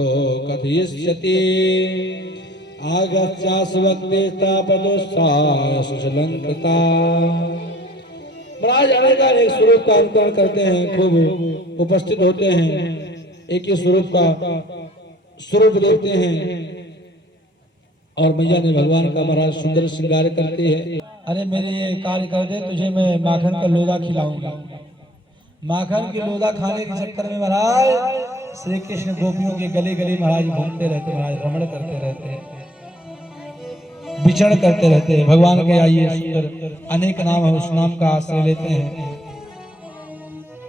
कथयिष्यति, आगत्यास्वक्तेस्ता पदोस्ताय सुशलंकृता। महाराज अनेक स्वरूप का अनुकरण करते हैं, खूब उपस्थित होते हैं, एक ही स्वरूप का स्वरूप देखते हैं। और मैया ने भगवान का महाराज सुंदर श्रृंगार करते हैं। अरे मेरे ये कार्य कर दे, तुझे मैं माखन का लोदा खिलाऊंगा। माखन की लोदा खाने के चक्कर में महाराज श्री कृष्ण गोपियों के गली गली महाराज घूमते रहते, महाराज भ्रमण करते रहते हैं, विचरण करते रहते हैं। भगवान के आइए सुंदर अनेक नाम है, उस नाम का आश्रय लेते हैं।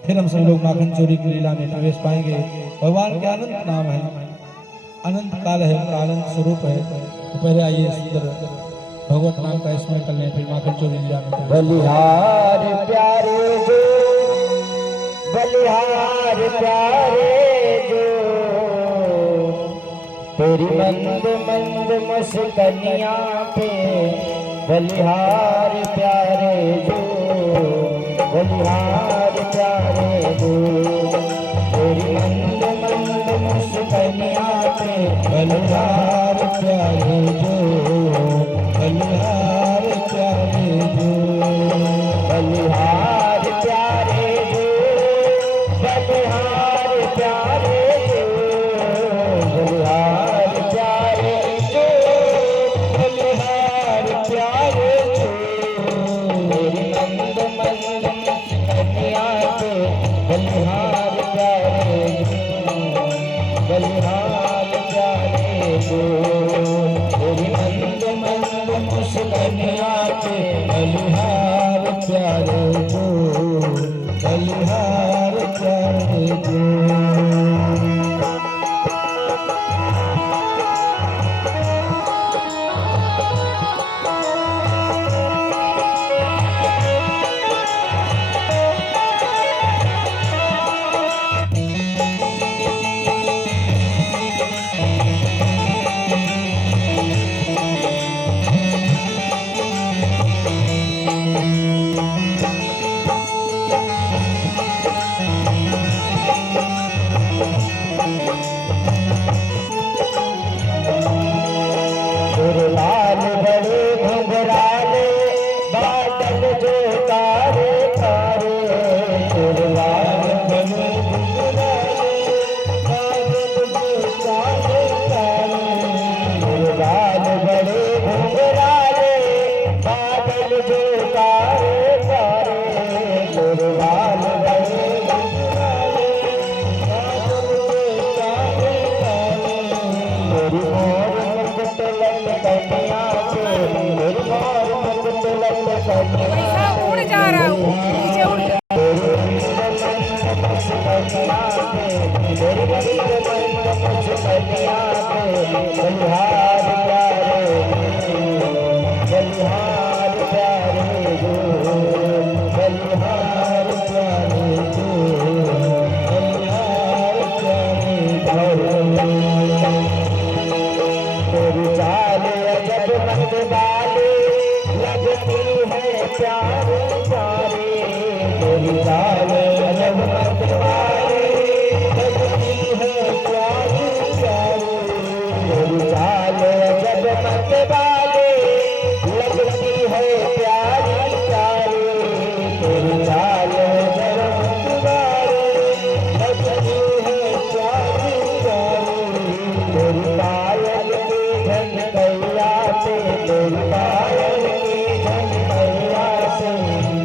फिर हम सब लोग माखन चोरी की लीला में प्रवेश पाएंगे। भगवान के अनंत नाम है, अनंत काल है, उनका अनंत स्वरूप है। तो पहले आइए सुंदर भगवत नाम का स्मरण कर लें, फिर माखन चोरी लीला में प्रवेश पाएंगे। बलिहार प्यारे जो, बलिहार प्यारे जो, तेरी मंद मंद मुस्कनिया पे बलिहार प्यारे जो, बलिहार प्यारे जो, तेरी मंद मंद मुस्कनिया पे बलिहार प्यारे जो, बलिहार प्यारे जो, बलिहार प्यारे जो, बलिहार प्यारे जो, बलिहार प्यारे जो, बलिहार प्यारे जो, मेरी मंद मंद मुस्कनिया पे बलिहार प्यारे जो, बलिहार प्यारे जो, मेरी मंद मंद मुस्कनिया पे बलिहार प्यारे जो, बलिहार प्यारे जो। लाल बड़े घुंघराले बादल जो तारे तारे, लाल बड़े घुंघराले बादल जो तारे तारे, लाल बड़े घुंघराले बादल जो तारे तारे, लाल बड़े घुंघराले बादल जो तारे तारे, मेरी मोर मुकुट लटकनिया पे, मेरी मोर मुकुट लटकनिया पैसा उड़ जा रहा हूँ, नीचे उड़ जा। बलिहार प्यारे जो, बलिहार प्यारे जो, बलिहार प्यारे जो, तेरी चाल अजब मत वाली लगती है प्यारे प्यारे, तेरी चाल अजब मत वाली लगती है प्यारे प्यारे, तेरी चाल अजब मत वाली लगती है प्यारे प्यारे, तेरी चाल अजब मत वाली लगती है प्यारे प्यारे, तेरी पायल की झनकैया से, तेरी पायल की झनकैया से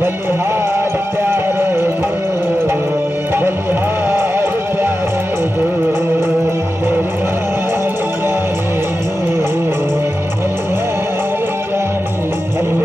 बलिहार प्यारे जो, बलिहार प्यारे जो, बलिहार प्यारे जो, बलिहार प्यारे जो।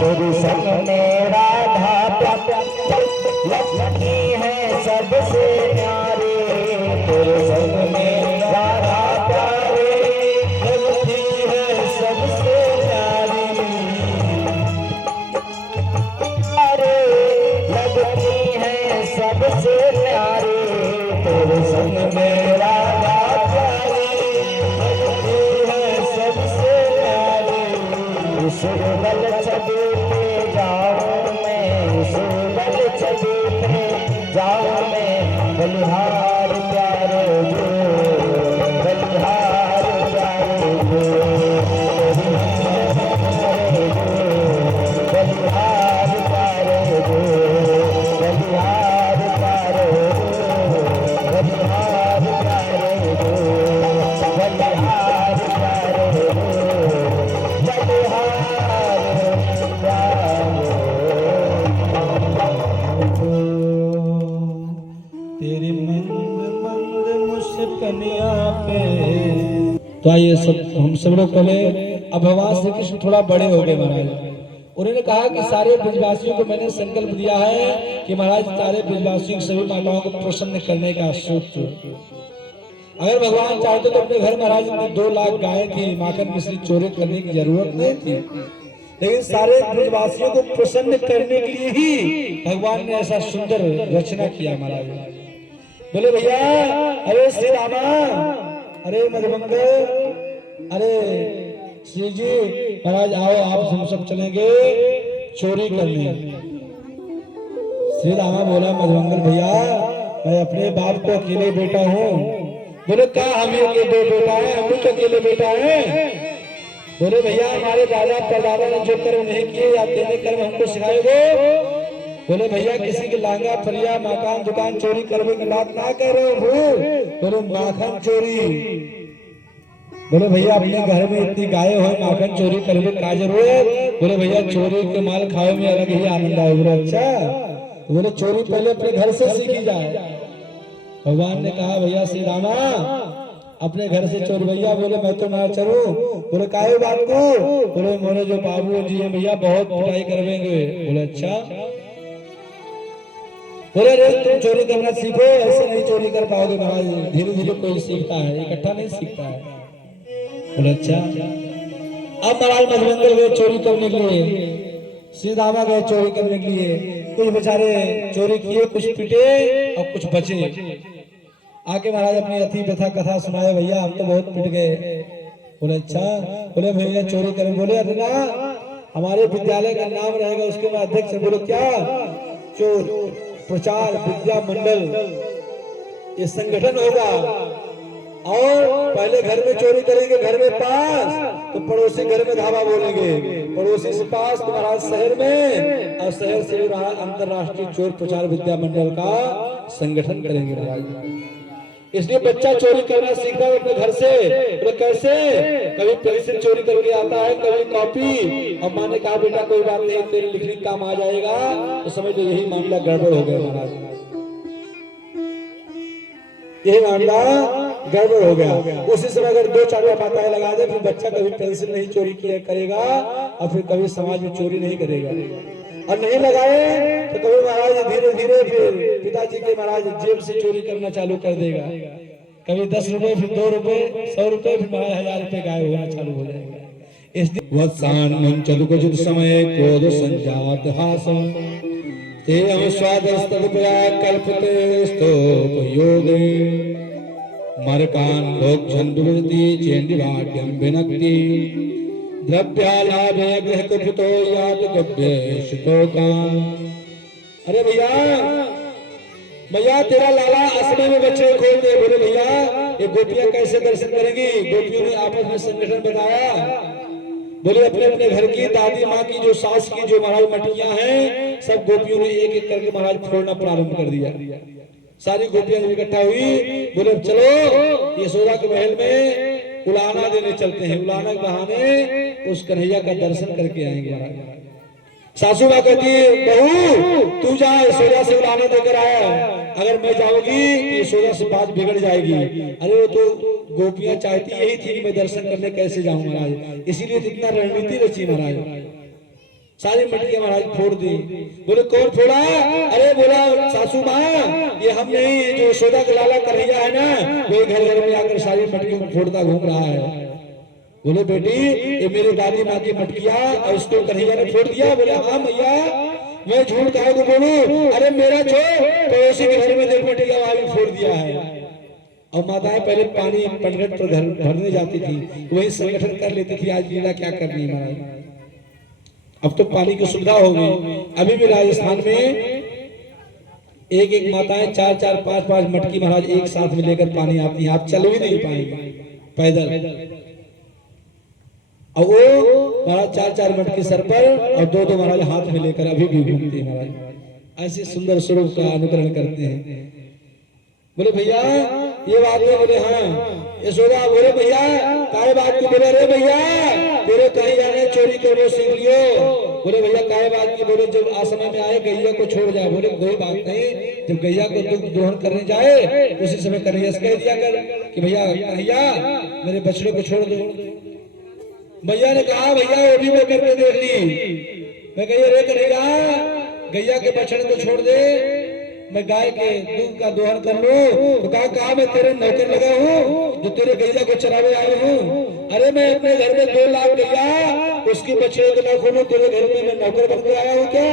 तेरी संग में राधा लक्ष्मी है सबसे प्यारी, तेरे संग में राधा प्यारे लक्ष्मी है सबसे प्यारी, अरे लगती है सबसे प्यारी, तेरे संग में राधा प्यारी लगती है सबसे प्यारी, सुबल छवि पे जाऊं मैं, सुबल छवि पे तो आइए हम सब लोग पहले, अब भगवान श्री कृष्ण थोड़ा बड़े हो गए महाराज। उन्होंने कहा कि सारे ब्रजवासियों को मैंने संकल्प दिया है कि महाराज सारे ब्रजवासियों सभी माताओं को प्रसन्न करने का सूत्र, अगर भगवान चाहते तो अपने घर महाराज में 2 लाख गाय थी, माखन मिश्री चोरी करने की जरूरत नहीं थी, लेकिन सारे ब्रजवासियों को प्रसन्न करने के लिए ही भगवान ने ऐसा सुंदर रचना किया महाराज। बोले भैया, अरे श्री रामा, अरे मधुमंगल, अरे श्री जी महाराज आओ, आप हम सब चलेंगे चोरी करने। श्री रामा बोला, मधुमंगल भैया, मैं अपने बाप को अकेले बेटा हूँ। बोले क्या हम ही के 2 बेटा है, हम ही तो अकेले बेटा है। बोले भैया, हमारे दादा परदादा ने जो कर्म नहीं किए या तेरे कर्म हमको सिखाएंगे। बोले भैया, किसी की लांगा फरिया मकान दुकान चोरी करने की बात ना कर रहे हो। बोले माखन चोरी। बोले भैया, अपने घर में इतनी गाय हो, माखन चोरी करने का जरूरत। बोले भैया, चोरी के माल खाओ में अलग ही आनंद है। बोले अच्छा। बोले चोरी पहले अपने घर से सीखी जाए। भगवान ने कहा, भैया श्री रामा, अपने घर से चोर। भैया बोले, मैं तो ना चलूं। बोले काहे बात को। बोले मोरे जो बाबू जी है भैया, बहुत पिटाई करवेंगे। बोले अच्छा। बोले रे, तुम चोरी करना सीखो, ऐसे नहीं चोरी कर पाओगे महाराज, धीरे धीरे कोई सीखता है, इकट्ठा नहीं सीखता है। बोले अच्छा। अब महाराज मधुमंगल गए चोरी करने के लिए, श्री रामा गए चोरी करने के लिए। कुछ बेचारे चोरी किए, कुछ पिटे और कुछ बचे। आके महाराज अपनी अति व्यथा कथा सुनाए, भैया हम तो बहुत पिट गए। बोले अच्छा। बोले भैया चोरी करें। बोले अरे ना, हमारे विद्यालय का नाम रहेगा, उसके मैं अध्यक्ष। बोले क्या। चोर प्रचार विद्या मंडल ये संगठन होगा, और पहले घर में चोरी करेंगे, घर में पास तो पड़ोसी घर में धावा बोलेंगे, पड़ोसी से पास तो महाराज शहर में, और शहर से अंतरराष्ट्रीय चोर प्रचार विद्या मंडल का संगठन करेंगे महाराज। इसलिए बच्चा चोरी करना सीखता है अपने घर से। तो कैसे, कभी पेंसिल चोरी करके आता है, कभी कॉपी। और माँ ने कहा बेटा कोई बात नहीं, तेरे लिखने का काम आ जाएगा, तो समझ लो यही मामला गड़बड़ हो गया महाराज, यही मामला गड़बड़ हो गया। उसी समय अगर 2-4 माताएं लगा दे, फिर बच्चा कभी पेंसिल नहीं चोरी किया करेगा, और फिर कभी समाज में चोरी नहीं करेगा। और नहीं लगाए तो कभी महाराज धीरे धीरे फिर पिताजी के महाराज जेब से चोरी करना चालू कर देगा। कभी 10 रुपए, फिर 2 रुपए, 100 रुपए, फिर महाराज 1000 रुपए गायब होना चालू हो जाएगा। इसलिए वत्सान मंचदुकुचित समय क्रोध संजात हासं ते हम स्वादस्तदुपया कल्पते स्तोपयोगे मरकान भोक्षन्दुवृति चेन्दिवाड्यं विनक्ति द्रव्यालाभे गृहकुपितो यात गव्येशतोकान्। अरे भैया, भैया तेरा लाला असमय में बच्चे खोल दे। बोले भैया, ये गोपियां कैसे दर्शन करेंगी। गोपियों ने आपस में संगठन बनाया। बोले अपने अपने घर की दादी माँ की, जो सास की जो महाराज मटकियां हैं, सब गोपियों ने एक एक करके महाराज फोड़ना प्रारंभ कर दिया। सारी गोपियां इकट्ठा हुई। बोले चलो यशोदा के महल में उलाना देने चलते हैं, उलाना के बहाने उस कन्हैया का दर्शन करके आएंगे महाराज। सासू माँ कहती है, बहू तू जा यशोदा से उलाना देकर आया, अगर मैं जाऊंगी तो यशोदा से बात बिगड़ जाएगी। अरे वो तो गोपियां चाहती यही थी कि मैं दर्शन करने कैसे जाऊं महाराज, इसीलिए तो इतना रणनीति रची महाराज। सारी मटकियां महाराज फोड़ दी। बोले कौन फोड़ा। अरे बोला सासू माँ, ये हम नहीं, जो यशोदा का लाला कन्हैया है ना, वो घर घर में आकर सारी मटकियों को फोड़ता घूम रहा है। बोले बेटी, ये मेरी दादी माँ की मटकियां, और इसको कन्हैया ने फोड़ दिया। बोले हाँ भैया, मैं झूठ काहे को बोलूं। अरे मेरा छोड़, पड़ोसी के घर में देख मटकियां वहां भी फोड़ दिया है। और माताएं पहले पानी पनघट पर घर भरने जाती थी, वही संगठन कर लेती थी। आज लीला क्या करनी महाराज, अब तो पानी की सुविधा हो गई। अभी भी राजस्थान में एक एक माताएं 4-4, 5-5 मटकी महाराज एक साथ में लेकर पानी आती हैं। आप चल भी नहीं पाएंगे पैदल। और वो महाराज 4-4 मटकी सर पर और 2-2 महाराज हाथ में लेकर अभी भी घूमते हैं महाराज। ऐसे सुंदर स्वरूप का अनुकरण करते हैं। बोले भैया ये बात है। बोले हाँ। यशोदा बोले भैया काय बात की। बोले अरे भैया तेरे कहीं जाने चोरी करने सीख लियो। बोले भैया काय बात की। बोले जब आसमान में आए गैया को छोड़ जाए। बोले कोई बात नहीं, जब गैया को दुग्ध दोहन करने जाए उसी समय कन्हैया से कह दिया कर कि भैया कन्हैया मेरे बछड़े को छोड़ दो। भैया ने कहा भैया वो भी मैं करके देख ली। मैं कही अरे कन्हैया गैया के बछड़े को छोड़ दे, मैं गाय के दूध का दोहन कर लूं। तो कहा मैं तेरे नौकर लगा हूँ जो तेरे गैया को चरावे आए हूँ। अरे मैं अपने घर में 2 लाख गैया उसकी बछड़े को ना खोलूं, तेरे घर में मैं नौकर बनकर आया हूँ क्या?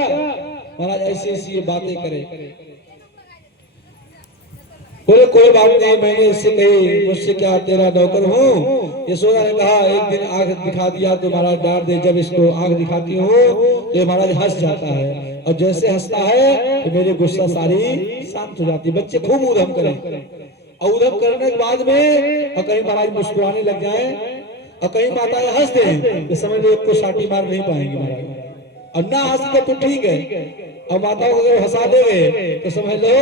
महाराज ऐसी ऐसी बातें करे। बोले कोई बात नहीं, मैंने इससे कही मुझसे क्या तेरा नौकर हूँ। यशोदा ने कहा एक दिन आंख दिखा दिया तो महाराज डांट दे, जब इसको आंख दिखाती हूँ तो महाराज हंस जाता है, और जैसे हंसता है तो मेरी गुस्सा सारी शांत हो जाती है। बच्चे खूब उधम करें, और उधम करने के बाद में और कहीं महाराज मुस्कुराने लग जाए और कहीं माताएं हंस दें तो समझ लो एक को साटी मार नहीं पाएंगे महाराज। और ना हंस तो ठीक है, और माताओं को अगर हंसा देंगे तो समझ लो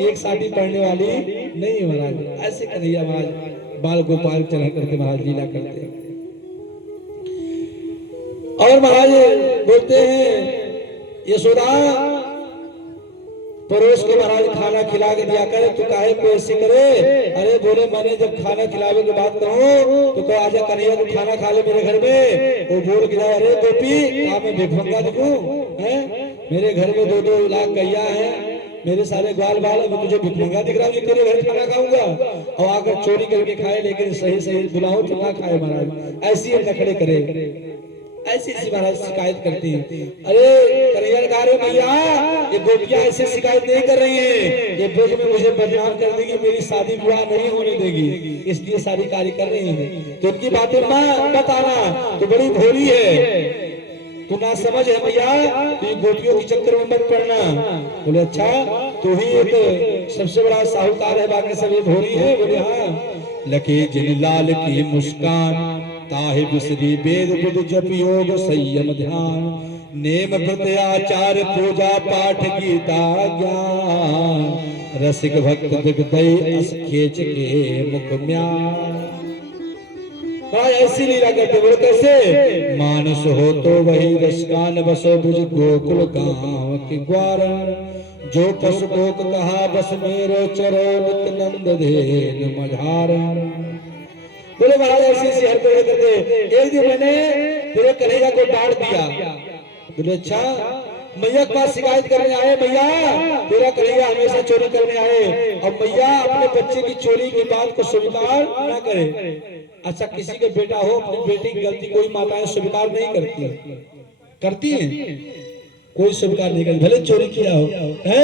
एक साटी पढ़ने वाली नहीं है महाराज। ऐसे कन्हैया महाराज बाल गोपाल चला करके महाराज लीला करते। और महाराज बोलते हैं यशोदा पड़ोस के महाराज खाना खिला के दिया करे, तू काहे को ऐसे करे? अरे बोले मैंने जब खाना खिलावे की बात कहूँ तो कहो आजा कन्हैया तू खाना खा ले मेरे घर में। वो बोल के अरे गोपी क्या मैं भिखमंगा दिखूं? मेरे घर में 2-2 लाख गैया है, मेरे सारे ग्वाल बाल है, मैं तुझे भिखमंगा दिख रहा हूँ तेरे घर खाना खाऊंगा? और आकर चोरी करके खाए लेकिन सही सही बुलाओ तो ना खाए महाराज। ऐसी नखड़े करे, ऐसी ऐसी महाराज शिकायत करती है। अरे कन्हैया ने कहा रे भैया ये गोपियां ऐसे शिकायत नहीं कर रही है, ये ब्रज में मुझे बदनाम कर देगी, मेरी शादी विवाह नहीं होने देगी, इसलिए सारी कार्य कर रही है। तो उनकी बातें मत आना, तो बड़ी भोली है, तू ना समझ है भैया, तो ये गोपियों के चक्कर में मत पड़ना। बोले अच्छा तू ही एक सबसे बड़ा साहूकार है, बाकी सब ये भोली है? बोले हाँ। लखे जिन लाल की मुस्कान ताहि बिसरी वेद बुध जप योग संयम ध्यान, नेम व्रत आचार पूजा पाठ गीता ज्ञान, रसिक भक्त दिग्दय अस खेच के मुख म्यान। ऐसी लीला करते बोले कैसे? मानस हो तो वही रसकान बसो बुझ गोकुल गांव के ग्वार, जो पशु कोक कहा बस मेरो चरो नित नंद धेन मझार। बोले महाराज ऐसी ऐसी हरकतें करते। एक दिन मैंने तेरे कन्हैया को डांट दिया। बोले अच्छा मैया के पास शिकायत करने आए, मैया तेरा कन्हैया हमेशा चोरी करने आए, और मैया अपने बच्चे की चोरी की बात को स्वीकार ना करे। अच्छा किसी के बेटा हो अपनी बेटी की गलती कोई माताएं स्वीकार नहीं करती हैं, कोई स्वीकार नहीं करती, भले चोरी किया हो। है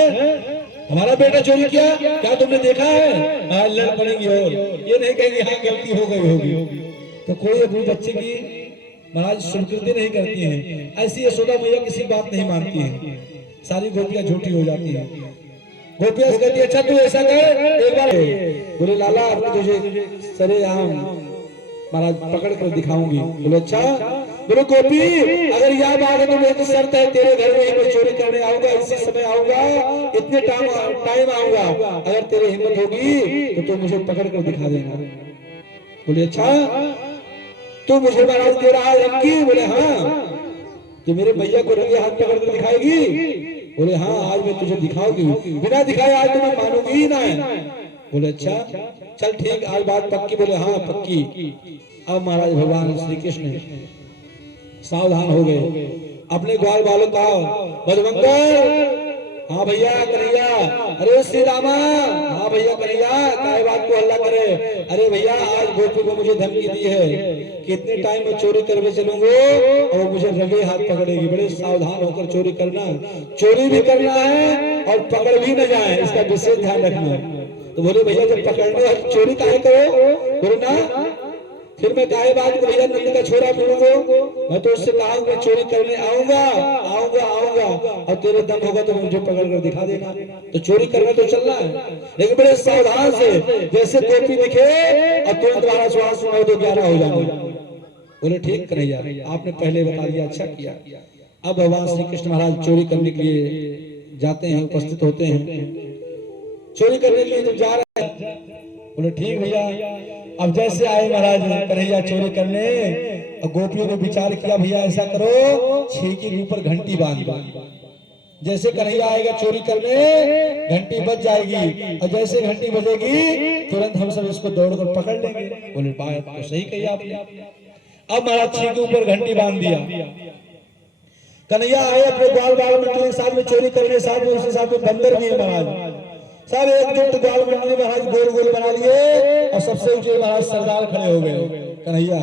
हमारा बेटा चोरी किया क्या तुमने देखा है? हाँ लड़ पड़ेंगी, और ये नहीं कहेंगे हाँ गलती हो गई होगी। तो कोई अपने बच्चे की महाराज स्वीकृति नहीं करती है। ऐसी यशोदा मैया किसी बात नहीं मानती है, सारी गोपियां झूठी हो जाती है। गोपियां कहती है अच्छा तू ऐसा कर एक बार। बोले लाला तुझे सरेआम महाराज पकड़ कर दिखाऊंगी। बोले अच्छा। बोले गोपी अगर यह बात है तो मेरी शर्त है तेरे घर में ही मैं चोरी करने आऊंगा, इसी समय आऊंगा, इतने टाइम आऊंगा, अगर तेरी हिम्मत होगी तो तू मुझे पकड़ कर दिखा देना। बोले अच्छा तू मुझे महाराज दे रहा है धमकी? बोले हाँ। तो मेरे भैया को रंगे हाथ पकड़ कर दिखाएगी? बोले हाँ आज मैं तुझे दिखाऊंगी, बिना दिखाए आज तो मैं मानूंगी ही ना। बोले अच्छा चल ठीक आज बात पक्की? बोले हाँ पक्की। अब महाराज भगवान श्री कृष्ण सावधान हो गए, अपने ग्वाल बालों का बजवंकर हाँ भैया कन्हैया, अरे श्री रामा हाँ भैया कन्हैया काय बात को हल्ला करे? अरे भैया आज गोपी को मुझे धमकी दी है कि इतने टाइम में चोरी करके चलूंगा और मुझे रंगे हाथ पकड़ेगी, बड़े सावधान होकर चोरी करना, चोरी भी करना है और पकड़ भी न जाए इसका विशेष ध्यान रखना। तो बोले भैया जब पकड़ने चोरी काहे करो? बोले ना फिर मैं काहे बात को भैया नंद का छोरा मिलूंगा, मैं तो उससे कहा मैं चोरी करने आऊंगा और तेरे दम होगा तो मुझे पकड़ कर दिखा देना। तो चोरी करना तो चलना है, लेकिन बड़े सावधान से, जैसे गोपी दिखे और तुरंत 12 श्वास 9 तो 11 हो जाए। बोले ठीक कन्हैया आपने पहले बता दिया, अच्छा किया। अब भगवान श्री कृष्ण महाराज चोरी करने के लिए जाते हैं, उपस्थित होते हैं, चोरी करने के लिए जब जा रहे हैं। बोले ठीक भैया। अब जैसे आए महाराज कन्हैया चोरी करने, और गोपियों ने विचार किया भैया ऐसा करो छींकी के ऊपर घंटी बांध दो। जैसे कन्हैया आएगा चोरी करने, घंटी बज जाएगी और जैसे घंटी बजेगी तुरंत हम सब इसको दौड़कर पकड़ लेंगे। बोले बात तो सही कही आपने। अब महाराज छी के ऊपर घंटी बांध दिया। कन्हैया आए अपने ग्वाल बाल मंडली के साथ में चोरी करने, साथ में उसके साथ में बंदर भी है महाराज। सब एकजुट ग्वाल मंडली में महाराज गोल गोल बना लिए और सबसे ऊंचे महाराज सरदार खड़े हो गए। कन्हैया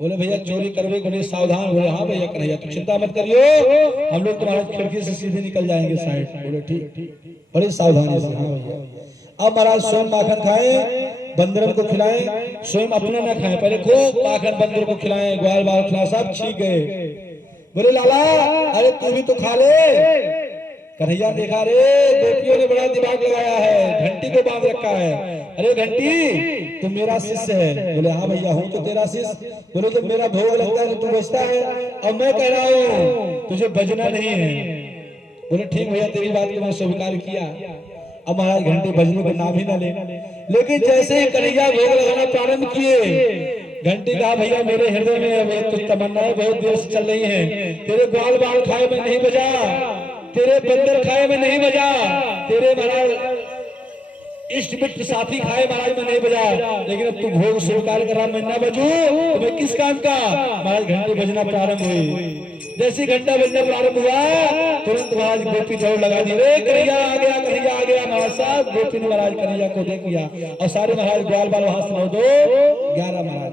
बोले भैया चोरी करवे बोले सावधान। बोले हाँ भैया कन्हैया तो चिंता मत करियो, हम लोग तुम्हारे खिड़की से सीधे निकल जाएंगे साइड। बोले ठीक, बड़ी सावधानी से। हाँ भैया। अब महाराज स्वयं माखन खाए, बंदर को खिलाए, स्वयं अपना न खाए, पहले खूब माखन बंदर को खिलाए, ग्वाल बाल खिला, सब ठीक गए। बोले लाला अरे तू भी तो खा ले। कन्हैया देखा रे गोपियों ने बड़ा दिमाग लगाया है, घंटी को बांध रखा है। अरे घंटी तू मेरा शिष्य है। बोले हाँ भैया हूँ तो तेरा शिष्य। बोले जब मेरा भोग लगता है तो तू बचता है और मैं कह रहा हूँ तुझे बजना नहीं है। बोले ठीक भैया तेरी बात को मैं स्वीकार किया। अब महाराज घंटे बजने का नाम ही ना ले। लेकिन जैसे ही कन्हैया भोग लगाना प्रारंभ किए, घंटी कहा भैया मेरे हृदय में कुछ तमन्नाएं बहुत देर से चल रही हैं। तेरे ग्वाल बाल खाए में नहीं बजा, तेरे बंदर खाए में नहीं बजा, तेरे महाराज इष्ट मित्र साथी खाए महाराज में नहीं बजा, लेकिन अब तू भोग स्वीकार कर रहा मैं ना बजू तो मैं किस काम का। महाराज घंटी बजना प्रारंभ हुई। जैसे घंटा बजना प्रारंभ हुआ तुरंत महाराज गोपी दौड़ लगा दी। रे कन्हैया आ गया, कन्हैया आ गया। महाराज साहब गोपी ने महाराज कन्हैया को देख लिया और सारे महाराज ग्वाल बाल वहां से 9 2 11 महाराज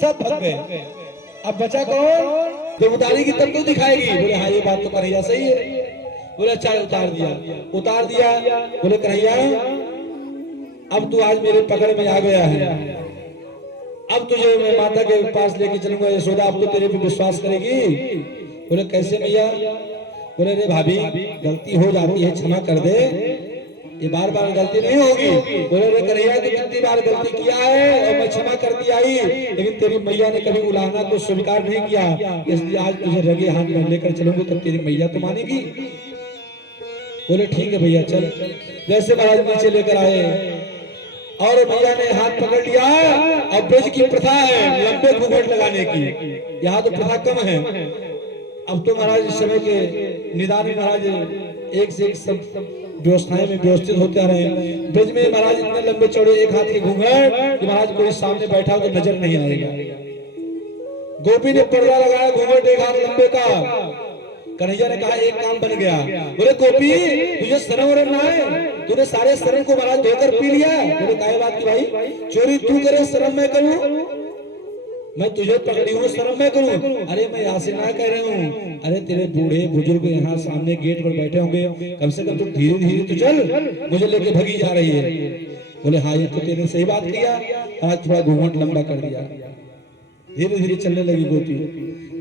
सब भाग गए। अब बचा कौन? जब उतारेगी तब तो दिखाएगी। बोले हाँ ये बात तो कन्हैया सही है। बोले अच्छा उतार दिया। बोले कन्हैया अब तू आज मेरे पकड़ में आ गया है, अब तुझे मैं माता के पास लेके चलूंगा। यशोदा अब तो तेरे पे विश्वास करेगी। बोले कैसे भैया? बोले रे भाभी गलती हो जाती है क्षमा कर दे, ये बार बार गलती नहीं होगी। बोले रे कन्हैया तू कितनी बार गलती किया है और मैं क्षमा करती आई, लेकिन तेरी मैया ने कभी उलाहना को स्वीकार नहीं किया, इसलिए आज तुझे रगे हाथ में लेकर चलूंगी तब तेरी मैया तो मानेगी। बोले ठीक है भैया चल। जैसे महाराज नीचे लेकर आए और भैया ने हाथ पकड़ लिया। और ब्रज की प्रथा है लंबे घूंघट लगाने की, यहाँ तो प्रथा कम है। अब तो महाराज इस समय के निदान में महाराज एक से एक सब व्यवस्थाएं में व्यवस्थित होते आ रहे हैं। ब्रज में महाराज इतने लंबे चौड़े एक हाथ के घूंघट कि महाराज कोई सामने बैठा तो नजर नहीं आएगा। गोपी ने पर्दा लगाया घूंघट एक हाथ लंबे का। कन्हैया ने कहा एक काम बन गया। बोले गोपी तुझे शर्म वरम ना है, तूने सारे शर्म को महाराज धोकर पी लिया। बोले काय बात की भाई? चोरी तू करे शर्म मैं करूं, मैं तुझे पकड़ी हूँ शर्म मैं करूं। अरे मैं यहाँ से ना कह रहा हूँ, अरे तेरे बूढ़े बुजुर्ग यहाँ सामने गेट पर बैठे होंगे, कम से कम तुम धीरे धीरे तो चल, मुझे लेके भगी जा रही है। बोले हाँ ये तो तेरे सही बात किया। आज थोड़ा घूंघट लंबा कर दिया, धीरे धीरे चलने लगी गोपी।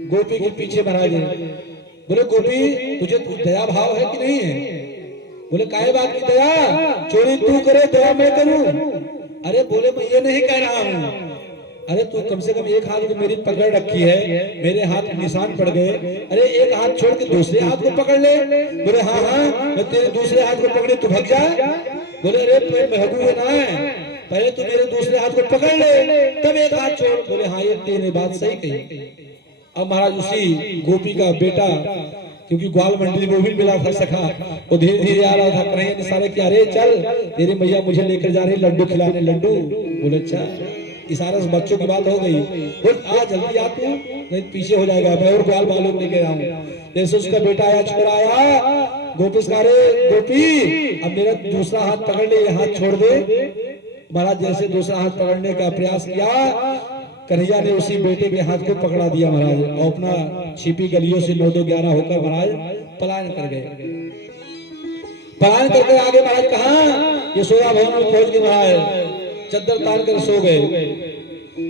गोपी के पीछे महाराज बोले गोपी तुझे दया भाव है कि नहीं है? बोले काय बात की दया? चोरी तू करे दया मैं करूं। अरे बोले मैं ये नहीं कह रहा हूं, अरे तू कम से कम एक हाथ को मेरी पकड़ रखी है, मेरे हाथ में निशान पड़ गए, अरे एक हाथ छोड़ के दूसरे हाथ को पकड़ ले। बोले हाँ मैं तेरे दूसरे हाथ को पकड़े तू भग जा। बोले अरे महबूब ना है, पहले तू मेरे दूसरे हाथ को पकड़ ले तब एक हाथ छोड़। बोले हाँ ये तेरी बात सही कही। अब महाराज उसी गोपी का बेटा, क्योंकि ग्वाल मंडली में भी मिला था सखा, वो धीरे धीरे आ रहा था। कन्हैया ने सारे किया अरे चल तेरी मैया मुझे लेकर जा रही लड्डू खिलाने। लड्डू? बोले अच्छा। इशारा से बच्चों की बात हो गई। बोल आ जल्दी आ तू, नहीं पीछे हो जाएगा, मैं और ग्वाल बालों लेके आऊं। जैसे उसका बेटा आया, छोरा आया, गोपी सारे गोपी अब मेरा दूसरा हाथ पकड़ ले, ये हाथ छोड़ दे। महाराज जैसे दूसरा हाथ पकड़ने का प्रयास किया, कन्हैया ने उसी बेटे के हाथ को पकड़ा दिया महाराज और अपना छिपी गलियों से 9 2 11 होकर महाराज पलायन कर गए। पलायन करके आगे महाराज कहा यशोदा भवन में पहुंच गए। महाराज चद्दर तान कर सो गए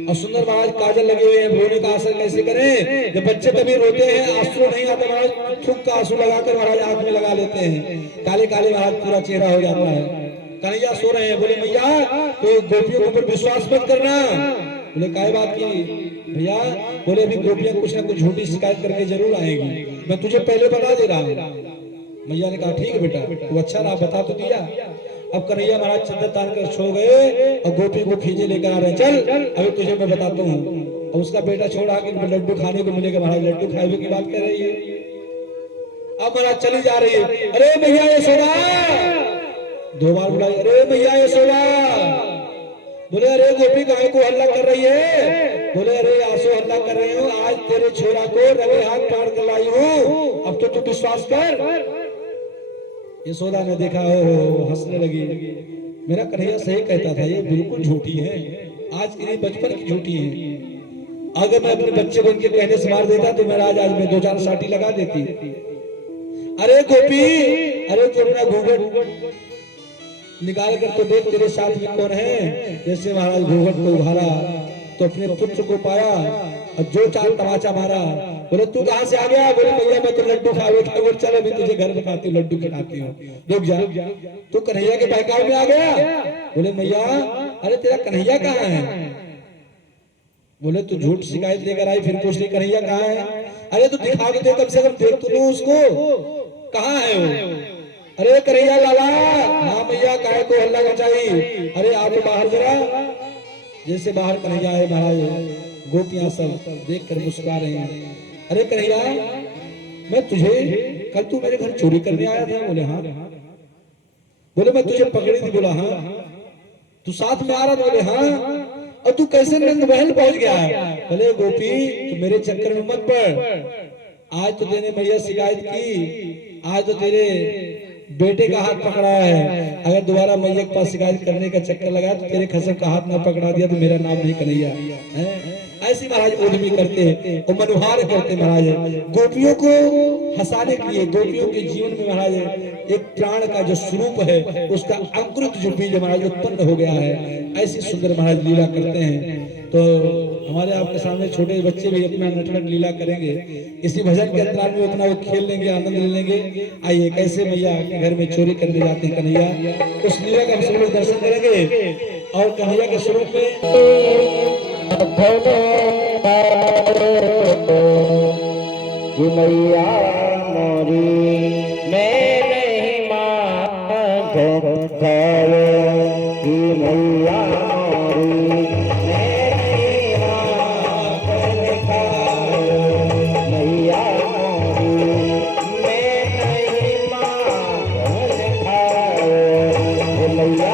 और सुंदर महाराज काजल लगे हुए हैं। रोने का असर कैसे करें? जब बच्चे कभी रोते हैं आंसू नहीं आते, महाराज थूक का आंसू लगाकर महाराज आंख में लगा लेते हैं, काले काले महाराज पूरा चेहरा हो जाता है। कन्हैया सो रहे हैं। बोले मैया तो गोपियों के ऊपर विश्वास मत करना। बोले काय बात की भैया? बोले अभी गोपियां कुछ ना कुछ झूठी शिकायत करके जरूर आएगी, मैं तुझे पहले बता दे रहा हूँ। मैया ने कहा ठीक है बेटा, तू अच्छा रहा बता तो दिया। अब कन्हैया महाराज चद्दर तान कर सो गए और गोपी को खींचे लेकर आ रहे हैं। चल अभी तुझे मैं बताता हूँ। और उसका बेटा छोड़ा कि लड्डू खाने को मिलेगा। महाराज लड्डू खाए की बात कर रही है। अब महाराज चली जा रही है, अरे मैया यशोदा, 2 बार बुलाई, अरे मैया यशोदा। बोले अरे गोपी गाय को हल्ला कर रही है। बोले अरे आंसू हल्ला कर रही हूँ, आज तेरे छोरा को रवे हाथ पार कर लाई हूँ, अब तो तू विश्वास कर। यशोदा ने देखा, ओ हंसने लगी। मेरा कन्हैया सही कहता था, ये बिल्कुल झूठी है, आज की नहीं बचपन की झूठी है। अगर मैं अपने बच्चे को इनके कहने से मार देता तो मेरा आज मैं 2-4 साटी लगा देती। अरे गोपी, अरे तू अपना घूंघट निकाल कर तो देख, तेरे साथ में कौन है। जैसे महाराज घूंघट को उघारा तो अपने पुत्र को पाया और जो 4 तमाचा मारा। बोले तू कहां से आ गया। बोले भैया मैं तो लड्डू खा बैठा। बोले चलो अभी तुझे घर में खाती हूँ, लड्डू खिलाती हूँ, रुक जा। तू कन्हैया के बहकाव में आ गया। बोले मैया अरे तेरा कन्हैया कहाँ है। बोले तू झूठ शिकायत लेकर आई, फिर पूछ ली कन्हैया कहाँ है। अरे तू दिखा के दे, कम से कम देख तो लूं उसको, कहाँ है वो। अरे कन्हैया लाला, हाँ मैया काहे को हल्ला मचाई। अरे आप बाहर जरा। जैसे बाहर कन्हैया है महाराज, गोपियां सब देख कर मुस्कुरा रही हैं। अरे कन्हैया मैं तुझे, कल तू मेरे घर चोरी करने आया था। बोले हाँ। बोले मैं तुझे पकड़ी थी। बोला हाँ। तू साथ में आ रहा था। बोले हाँ। और तू कैसे नंद महल पहुंच गया। बोले गोपी तू मेरे चक्कर में मत पड़, आज तो तेने मैया शिकायत की, आज तो तेरे बेटे का हाथ पकड़ा है। अगर दोबारा मैया के पास शिकायत करने का चक्कर लगा तो तेरे खसम का हाथ ना पकड़ा दिया तो मेरा नाम नहीं कन्हैया है। ऐसी महाराज उद्यमी करते हैं और मनुहार करते महाराज। गोपियों को हंसाने के लिए, गोपियों के जीवन में महाराज एक प्राण का जो स्वरूप है, उसका अंकुरित जो बीज महाराज उत्पन्न हो गया है, ऐसी सुंदर महाराज लीला करते हैं। तो हमारे आपके सामने छोटे बच्चे भी अपना नटनट लीला करेंगे, इसी भजन के अंतराल में अपना वो खेल लेंगे, आनंद ले लेंगे। आइए कैसे मैया के घर में चोरी करने जाते हैं कन्हैया, उस लीला का हम सब लोग दर्शन करेंगे। और कन्हैया के स्वरूप में मैया मोरी मैं नहीं मांगता कि मैया मोरी मैं नहीं मांगता। मैया मोरी मैं नहीं मांगता। मैया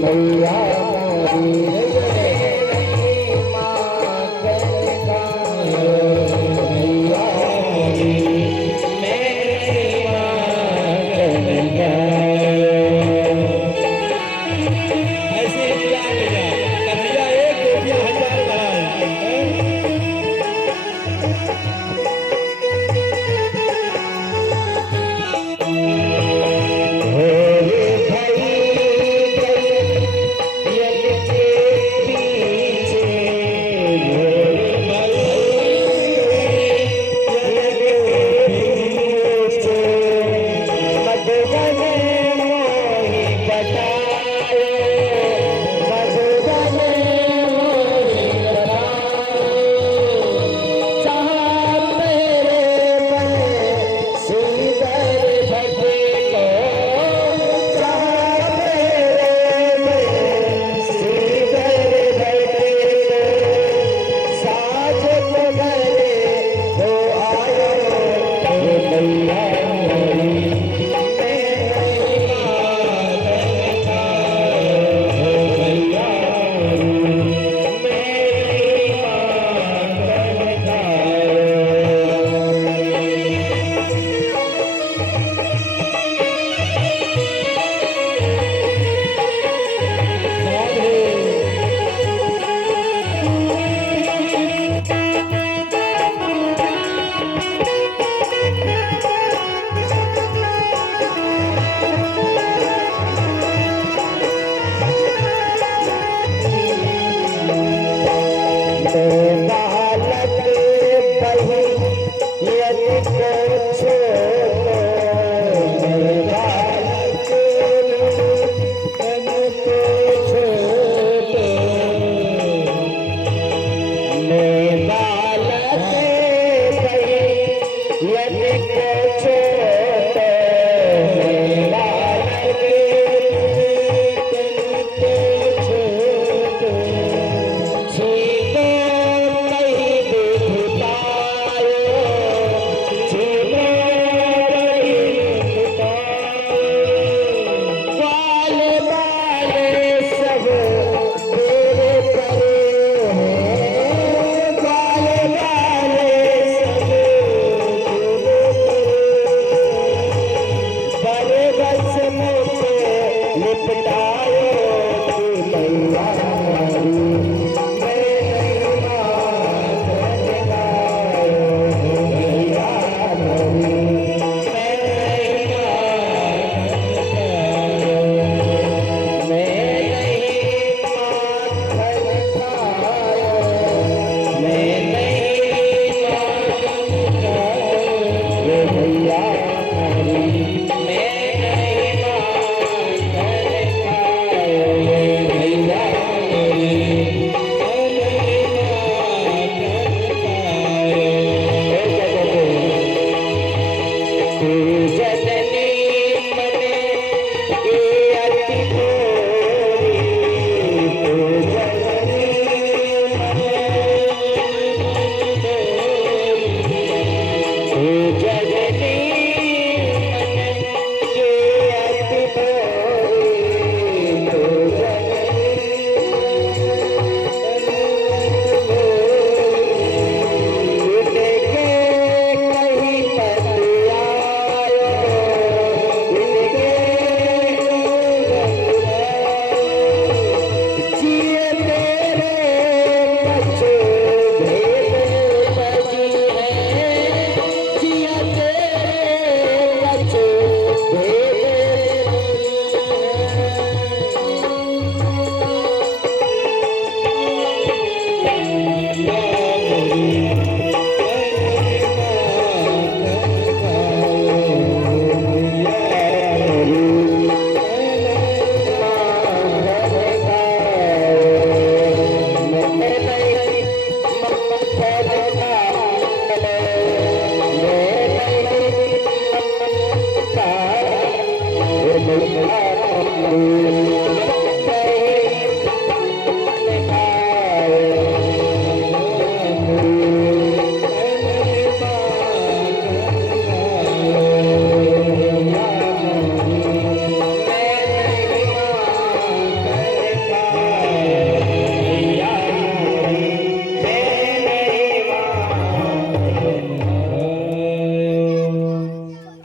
मैया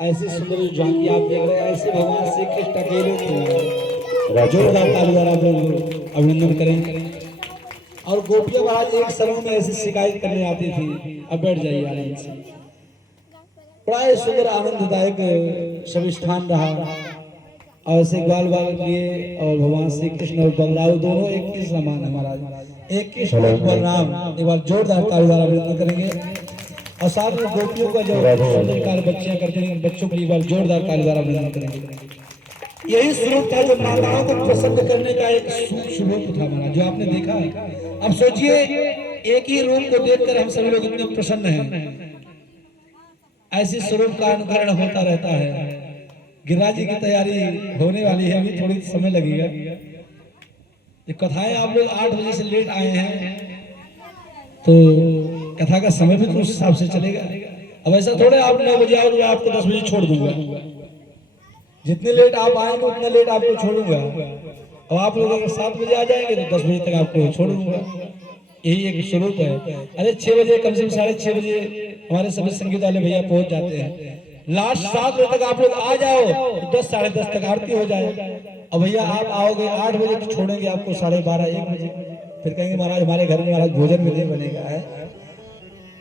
ऐसी सुंदर जो झांकी आप देख रहे हैं, ऐसे भगवान श्री कृष्ण अकेले थे। जोरदार ताली द्वारा आप लोग अभिनंदन करें। और गोपियां महाराज एक समूह में ऐसी शिकायत करने आती थी। अब बैठ जाइए आनंद से। बड़ा ही सुंदर आनंददायक सब स्थान रहा। और ऐसे ग्वाल बालक लिए और भगवान श्री कृष्ण और बलराम दोनों एक ही समान है महाराज। एक कृष्ण और बलराम। एक बार जोरदार ताली द्वारा अभिनंदन करेंगे। और साथ में गोपियों का जो सुंदर कार्य बच्चियां करते हैं, बच्चों की बार जोरदार ताली द्वारा अभिनंदन करेंगे। यही स्वरूप था जो माताओं को प्रसन्न करने का एक स्वरूप था महाराज, जो आपने देखा है। अब सोचिए, एक ही रूप को देखकर हम सभी लोग इतने प्रसन्न हैं। ऐसे स्वरूप का अनुकरण होता रहता है। गिरिराज जी की तैयारी होने वाली है, अभी थोड़ी समय लगेगा। ये कथाएं आप लोग 8 बजे से लेट आए हैं, तो कथा का समय भी तो उस हिसाब से चलेगा। अब ऐसा थोड़े आप 9 बजे आओगे, आपको 10 बजे छोड़ दूंगा। जितने लेट आप आएंगे उतना लेट आपको छोड़ूंगा। अब आप लोग अगर 7 बजे आ जाएंगे तो 10 बजे तक आपको छोड़ दूंगा। यही एक स्वरूप है। अरे 6 बजे, कम से कम 6:30 बजे हमारे सभी संगीत वाले भैया पहुंच जाते हैं। लास्ट 7 बजे तक आप लोग आ जाओ तो 10, 10:30 तक आरती हो जाए। अब भैया आप आओगे 8 बजे तो छोड़ेंगे आपको 12:30, 1 बजे। फिर कहेंगे महाराज हमारे घर में महाराज भोजन में नहीं बनेगा है।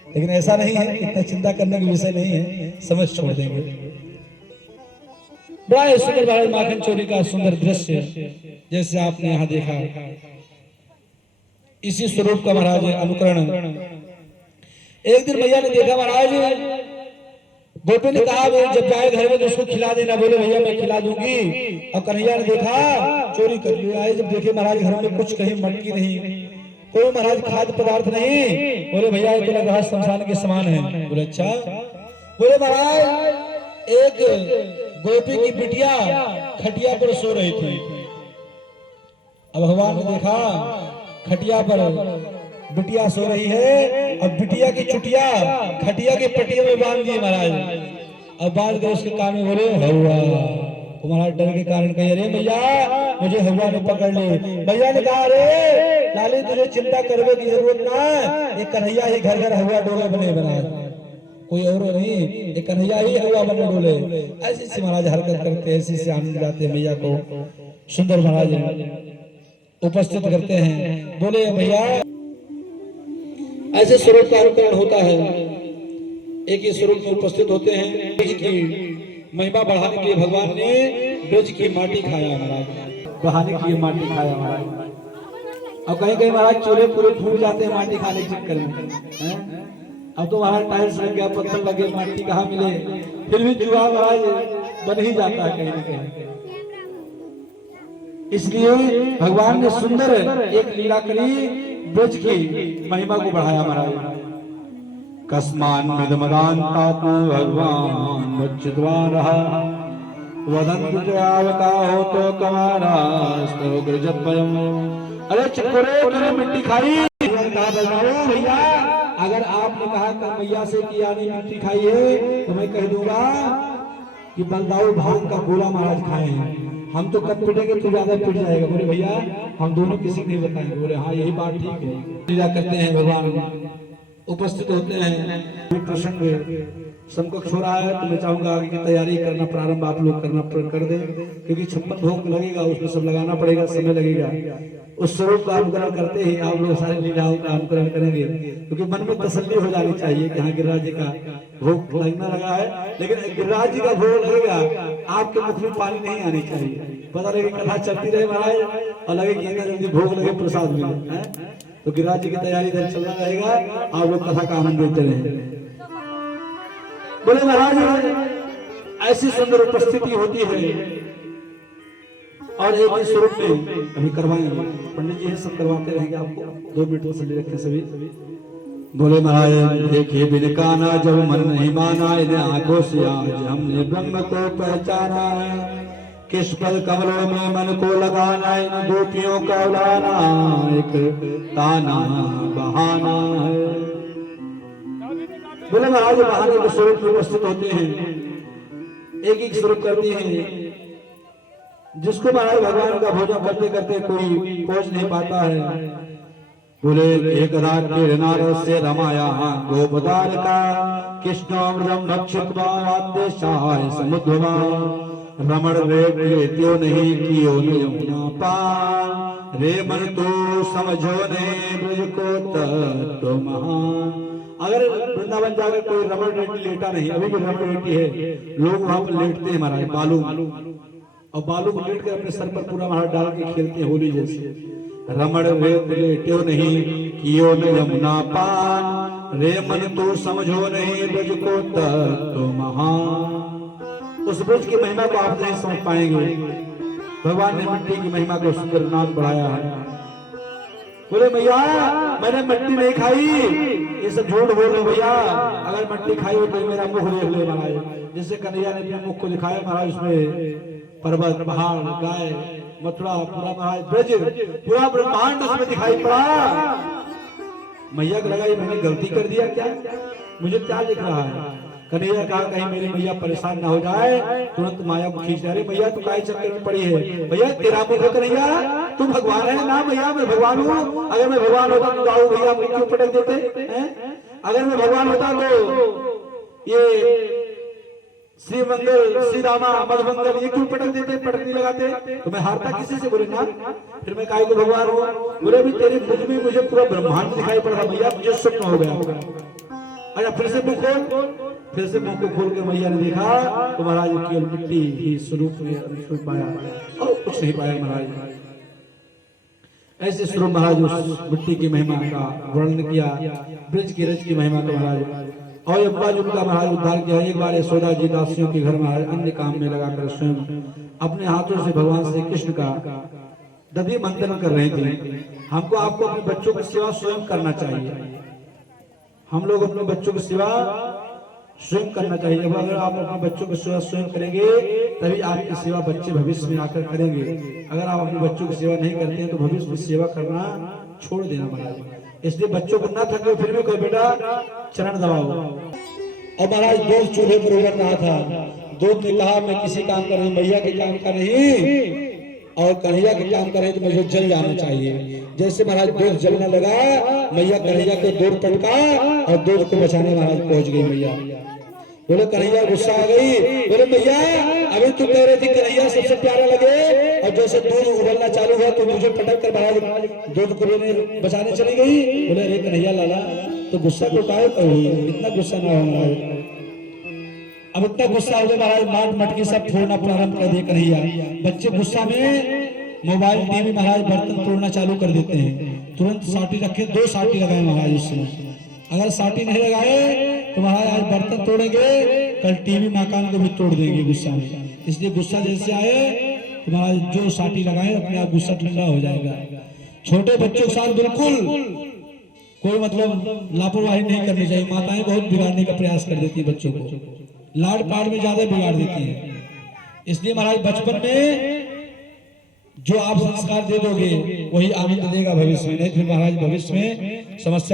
लेकिन ऐसा नहीं है, इतना चिंता करने का विषय नहीं है, समझ छोड़ देंगे। बड़ा सुंदर महाराज माखन चोरी का सुंदर दृश्य जैसे आपने यहाँ देखा, इसी स्वरूप का महाराज अनुकरण। एक दिन भैया ने देखा महाराज, गोपी ने कहा जब जाए घर में तो उसको खिला देना। बोले भैया मैं खिला दूंगी। और कन्हैया ने देखा चोरी कर लिया। आए जब देखे महाराज घर में कुछ कहीं मटकी नहीं, कोई महाराज खाद्य पदार्थ नहीं। बोले भैया ये तो लग रहा है शमशान के समान है। बोले अच्छा। बोले महाराज एक गोपी की बिटिया खटिया पर सो रही थी। अब भगवान ने देखा खटिया पर बिटिया सो रही है, अब बिटिया की चुटिया खटिया के पटिया में बांध दी महाराज। अब बांध कर उसके कान में बोले हवा। महाराज डर के कारण कहे अरे भैया मुझे हवा ने पकड़ ली। भैया ने कहा अरे लाली तुझे चिंता करने की जरूरत ना, ये कन्हैया ही घर घर हवा डोले बने बना, कोई और नहीं, ये कन्हैया ही हवा बने डोले। ऐसी से महाराज हरकत करते, ऐसी से आनंद जाते भैया को सुंदर महाराज उपस्थित करते हैं। बोले भैया ऐसे स्वरूप का अनुकरण होता है, एक ही स्वरूप में उपस्थित होते हैं। ब्रज की महिमा बढ़ाने के लिए भगवान ने ब्रज की माटी खाया महाराज, बढ़ाने के लिए माटी खाया महाराज। अब कहीं कहीं महाराज चोले पूरे फूट जाते हैं माटी खाने के चक्कर में। अब तो महाराज टाइल्स लग गया, पत्थर लगे, माटी कहाँ मिले, फिर भी जुआ महाराज बन ही जाता है कहीं ना कहीं। इसलिए भगवान ने सुंदर एक लीला करी, ब्रज की महिमा को बढ़ाया महाराज। कस्मान मिदमदान्तात्म भगवान बच्चिद्वार वदंत आवका हो तो कमारास्तो गृजद्वयम्। अरे चकोरे तूने मिट्टी खाई। भैया अगर आपने कहा कन्हैया से कि यानी मिट्टी खाई है तो मैं कह दूंगा कि बलदाऊ भांग का गोला महाराज खाए हैं। हम तो कब पिटेंगे तू ज्यादा पिट जाएगा। बोले भैया हम दोनों किसी को नहीं बताएंगे। बोले हाँ यही बात ठीक है। पूजा करते हैं, भगवान उपस्थित होते हैं। प्रसंग समकक्ष हो रहा है तो मैं चाहूंगा कि तैयारी करना प्रारंभ आप लोग करना कर दें, क्योंकि 56 भोग लगेगा, उसमें सब लगाना पड़ेगा, समय लगेगा। उस स्वरूप का अनुकरण करते ही आप लोग सारे लीलाओं का अनुकरण करेंगे, क्योंकि मन में तसल्ली हो जानी चाहिए कि हाँ गिरिराज जी का भोग लगना लगा है। लेकिन गिरिराज जी का भोग लगेगा, आपके मुख में पानी नहीं आनी चाहिए। पता लगे कथा चलती रहे महाराज और लगे कि जल्दी भोग लगे प्रसाद मिले। तो गिरिराज जी की तैयारी इधर चलना रहेगा, आप लोग कथा का आनंद लेते रहे। बोले महाराज ऐसी सुंदर उपस्थिति होती है और एक ही स्वरूप में अभी करवाएंगे, पंडित जी सब करवाते रहेंगे आपको, 2 मिनट में ले रखे सभी। बोले महाराज देखे बिन काना जब मन नहीं माना, इन्हें आंखों से आज हमने ब्रह्म को पहचाना है, किस पल कमलों में मन को लगाना, इन गोपियों का उड़ाना एक ताना बहाना है। बोले महाराज बहाने के स्वरूप में उपस्थित होते हैं, एक एक स्वरूप करते हैं, जिसको महाराज भगवान का भोजन करते करते कोई पहुंच नहीं पाता है। बोले एक रात के नारद से रमाया गोपदार का, कृष्णामृतम भक्षित्वादेशाय समुद्रमा, रमण रे त्यो नहीं कियो यमुना पार, रे मन तो समझो ने ब्रज को तत्व महान। अगर वृंदावन जाकर कोई रमण रेड्डी लेटा नहीं, अभी भी रमण रेड्डी है, लोग वहां पर लेटते हैं महाराज बालू, और बालू को लेट कर अपने सर पर पूरा महाराज डाल के खेलते हैं होली जैसे। रमण लेट्यो नहीं कियो न यमुना पान, रे मन तो समझो नहीं ब्रज को तत्व महान। उस ब्रज की महिमा को आप नहीं समझ पाएंगे, भगवान ने मिट्टी की महिमा को सुंदर नाम बढ़ाया है। बोले भैया मैंने मिट्टी नहीं खाई, ये सब झूठ बोल रहे भैया, अगर मिट्टी खाई हो तो मेरा मुख देख ले महाराज। जिससे कन्हैया ने अपने मुख को दिखाया महाराज, उसमें पर्वत पहाड़ गाय मथुरा पूरा महाराज ब्रज पूरा ब्रह्मांड उसमें दिखाई पड़ा। मैया को लगा ये मैंने गलती कर दिया क्या, मुझे क्या दिख रहा है। कन्हैया कहा कहीं मेरी मैया परेशान ना हो जाए, तुरंत माया को खींच रहे, भैया तू काहे चक्कर में पड़ी है, भैया तेरा मुख है कन्हैया, तू भगवान है ना, भैया मैं भगवान हूँ, अगर मैं भगवान होता तो जाओ भैया मुझे क्यों पटक देते हैं? अगर मैं भगवान होता तो ये श्री मंगल श्री रामा मधुमंगल ये क्यों पटक देते, पटक नहीं लगाते, तो मैं हारता किसी से। बोले ना फिर मैं काहे को भगवान हुआ। बोले अभी तेरे मुझ में मुझे पूरा ब्रह्मांड दिखाई पड़ रहा भैया, मुझे स्वप्न हो गया। अच्छा फिर से मुख खोल, फिर से मुख को खोल के मैया ने देखा तो महाराज केवल मिट्टी ही स्वरूप में पाया और कुछ नहीं पाया महाराज। ऐसे स्वरूप महाराज उस मिट्टी की महिमा का वर्णन किया, ब्रज की रज की महिमा का महाराज। और अब्बा जी का महाराज उद्धार किया। एक बार यशोदा जी दासियों के घर महाराज अन्य काम में लगाकर स्वयं अपने हाथों से भगवान श्री कृष्ण का दधि मंथन कर रहे थे। हमको आपको अपने बच्चों की सेवा स्वयं करना चाहिए, हम लोग अपने बच्चों की सेवा स्वयं करना चाहिए। जब अगर आप अपने बच्चों की सेवा स्वयं करेंगे तभी आपकी सेवा बच्चे भविष्य में आकर करेंगे। अगर आप अपने बच्चों की सेवा नहीं करते हैं तो भविष्य में सेवा करना छोड़ देना महाराज। इसलिए बच्चों को ना थके फिर भी कोई बेटा चरण दबाओ। और महाराज दूध चूल्हे पर उबर रहा था, दूध ने कहा मैं किसी काम का नहीं, मैया के काम का नहीं, और कन्हैया के काम करे तो मुझे जल जाना चाहिए। जैसे महाराज दूध जलने लगा, मैया कन्हैया को दूध पटका और दूध को बचाने महाराज पहुंच गई मैया। बोले कन्हैया गुस्सा आ गई, बोले मैया अभी तू कह रही थी कन्हैया सबसे प्यारा लगे, और जैसे दूध उबलना चालू हुआ तो मुझे पटक कर महाराज दूध को बचाने चली गई। बोले अरे कन्हैया लाला तो गुस्सा को काहे करोगे, इतना गुस्सा ना हो महाराज। अब इतना गुस्सा हो गया महाराज, माट मटकी सब फोड़ना प्रारंभ कर दिया कन्हैया। बच्चे गुस्सा में मोबाइल टीवी महाराज बर्तन तोड़ना चालू कर देते हैं। तुरंत साटी रखे, 2 साटी लगाए महाराज उसमें। अगर साटी नहीं लगाए तो महाराज आज बर्तन तोड़ेंगे, कल टीवी मकान को भी तोड़ देंगे गुस्सा में। इसलिए गुस्सा जैसे आए तो महाराज जो साटी लगाए अपने आप गुस्सा ठंडा हो जाएगा। छोटे बच्चों के साथ बिल्कुल कोई मतलब लापरवाही नहीं करनी चाहिए। माताएं बहुत बिगाड़ने का प्रयास कर देती है बच्चों को, लाड पाड़ में ज्यादा बिगाड़ देती है। इसलिए महाराज बचपन में जो आप संस्कार दे दोगे वही आनंद देगा भविष्य में, नहीं फिर महाराज भविष्य में समस्या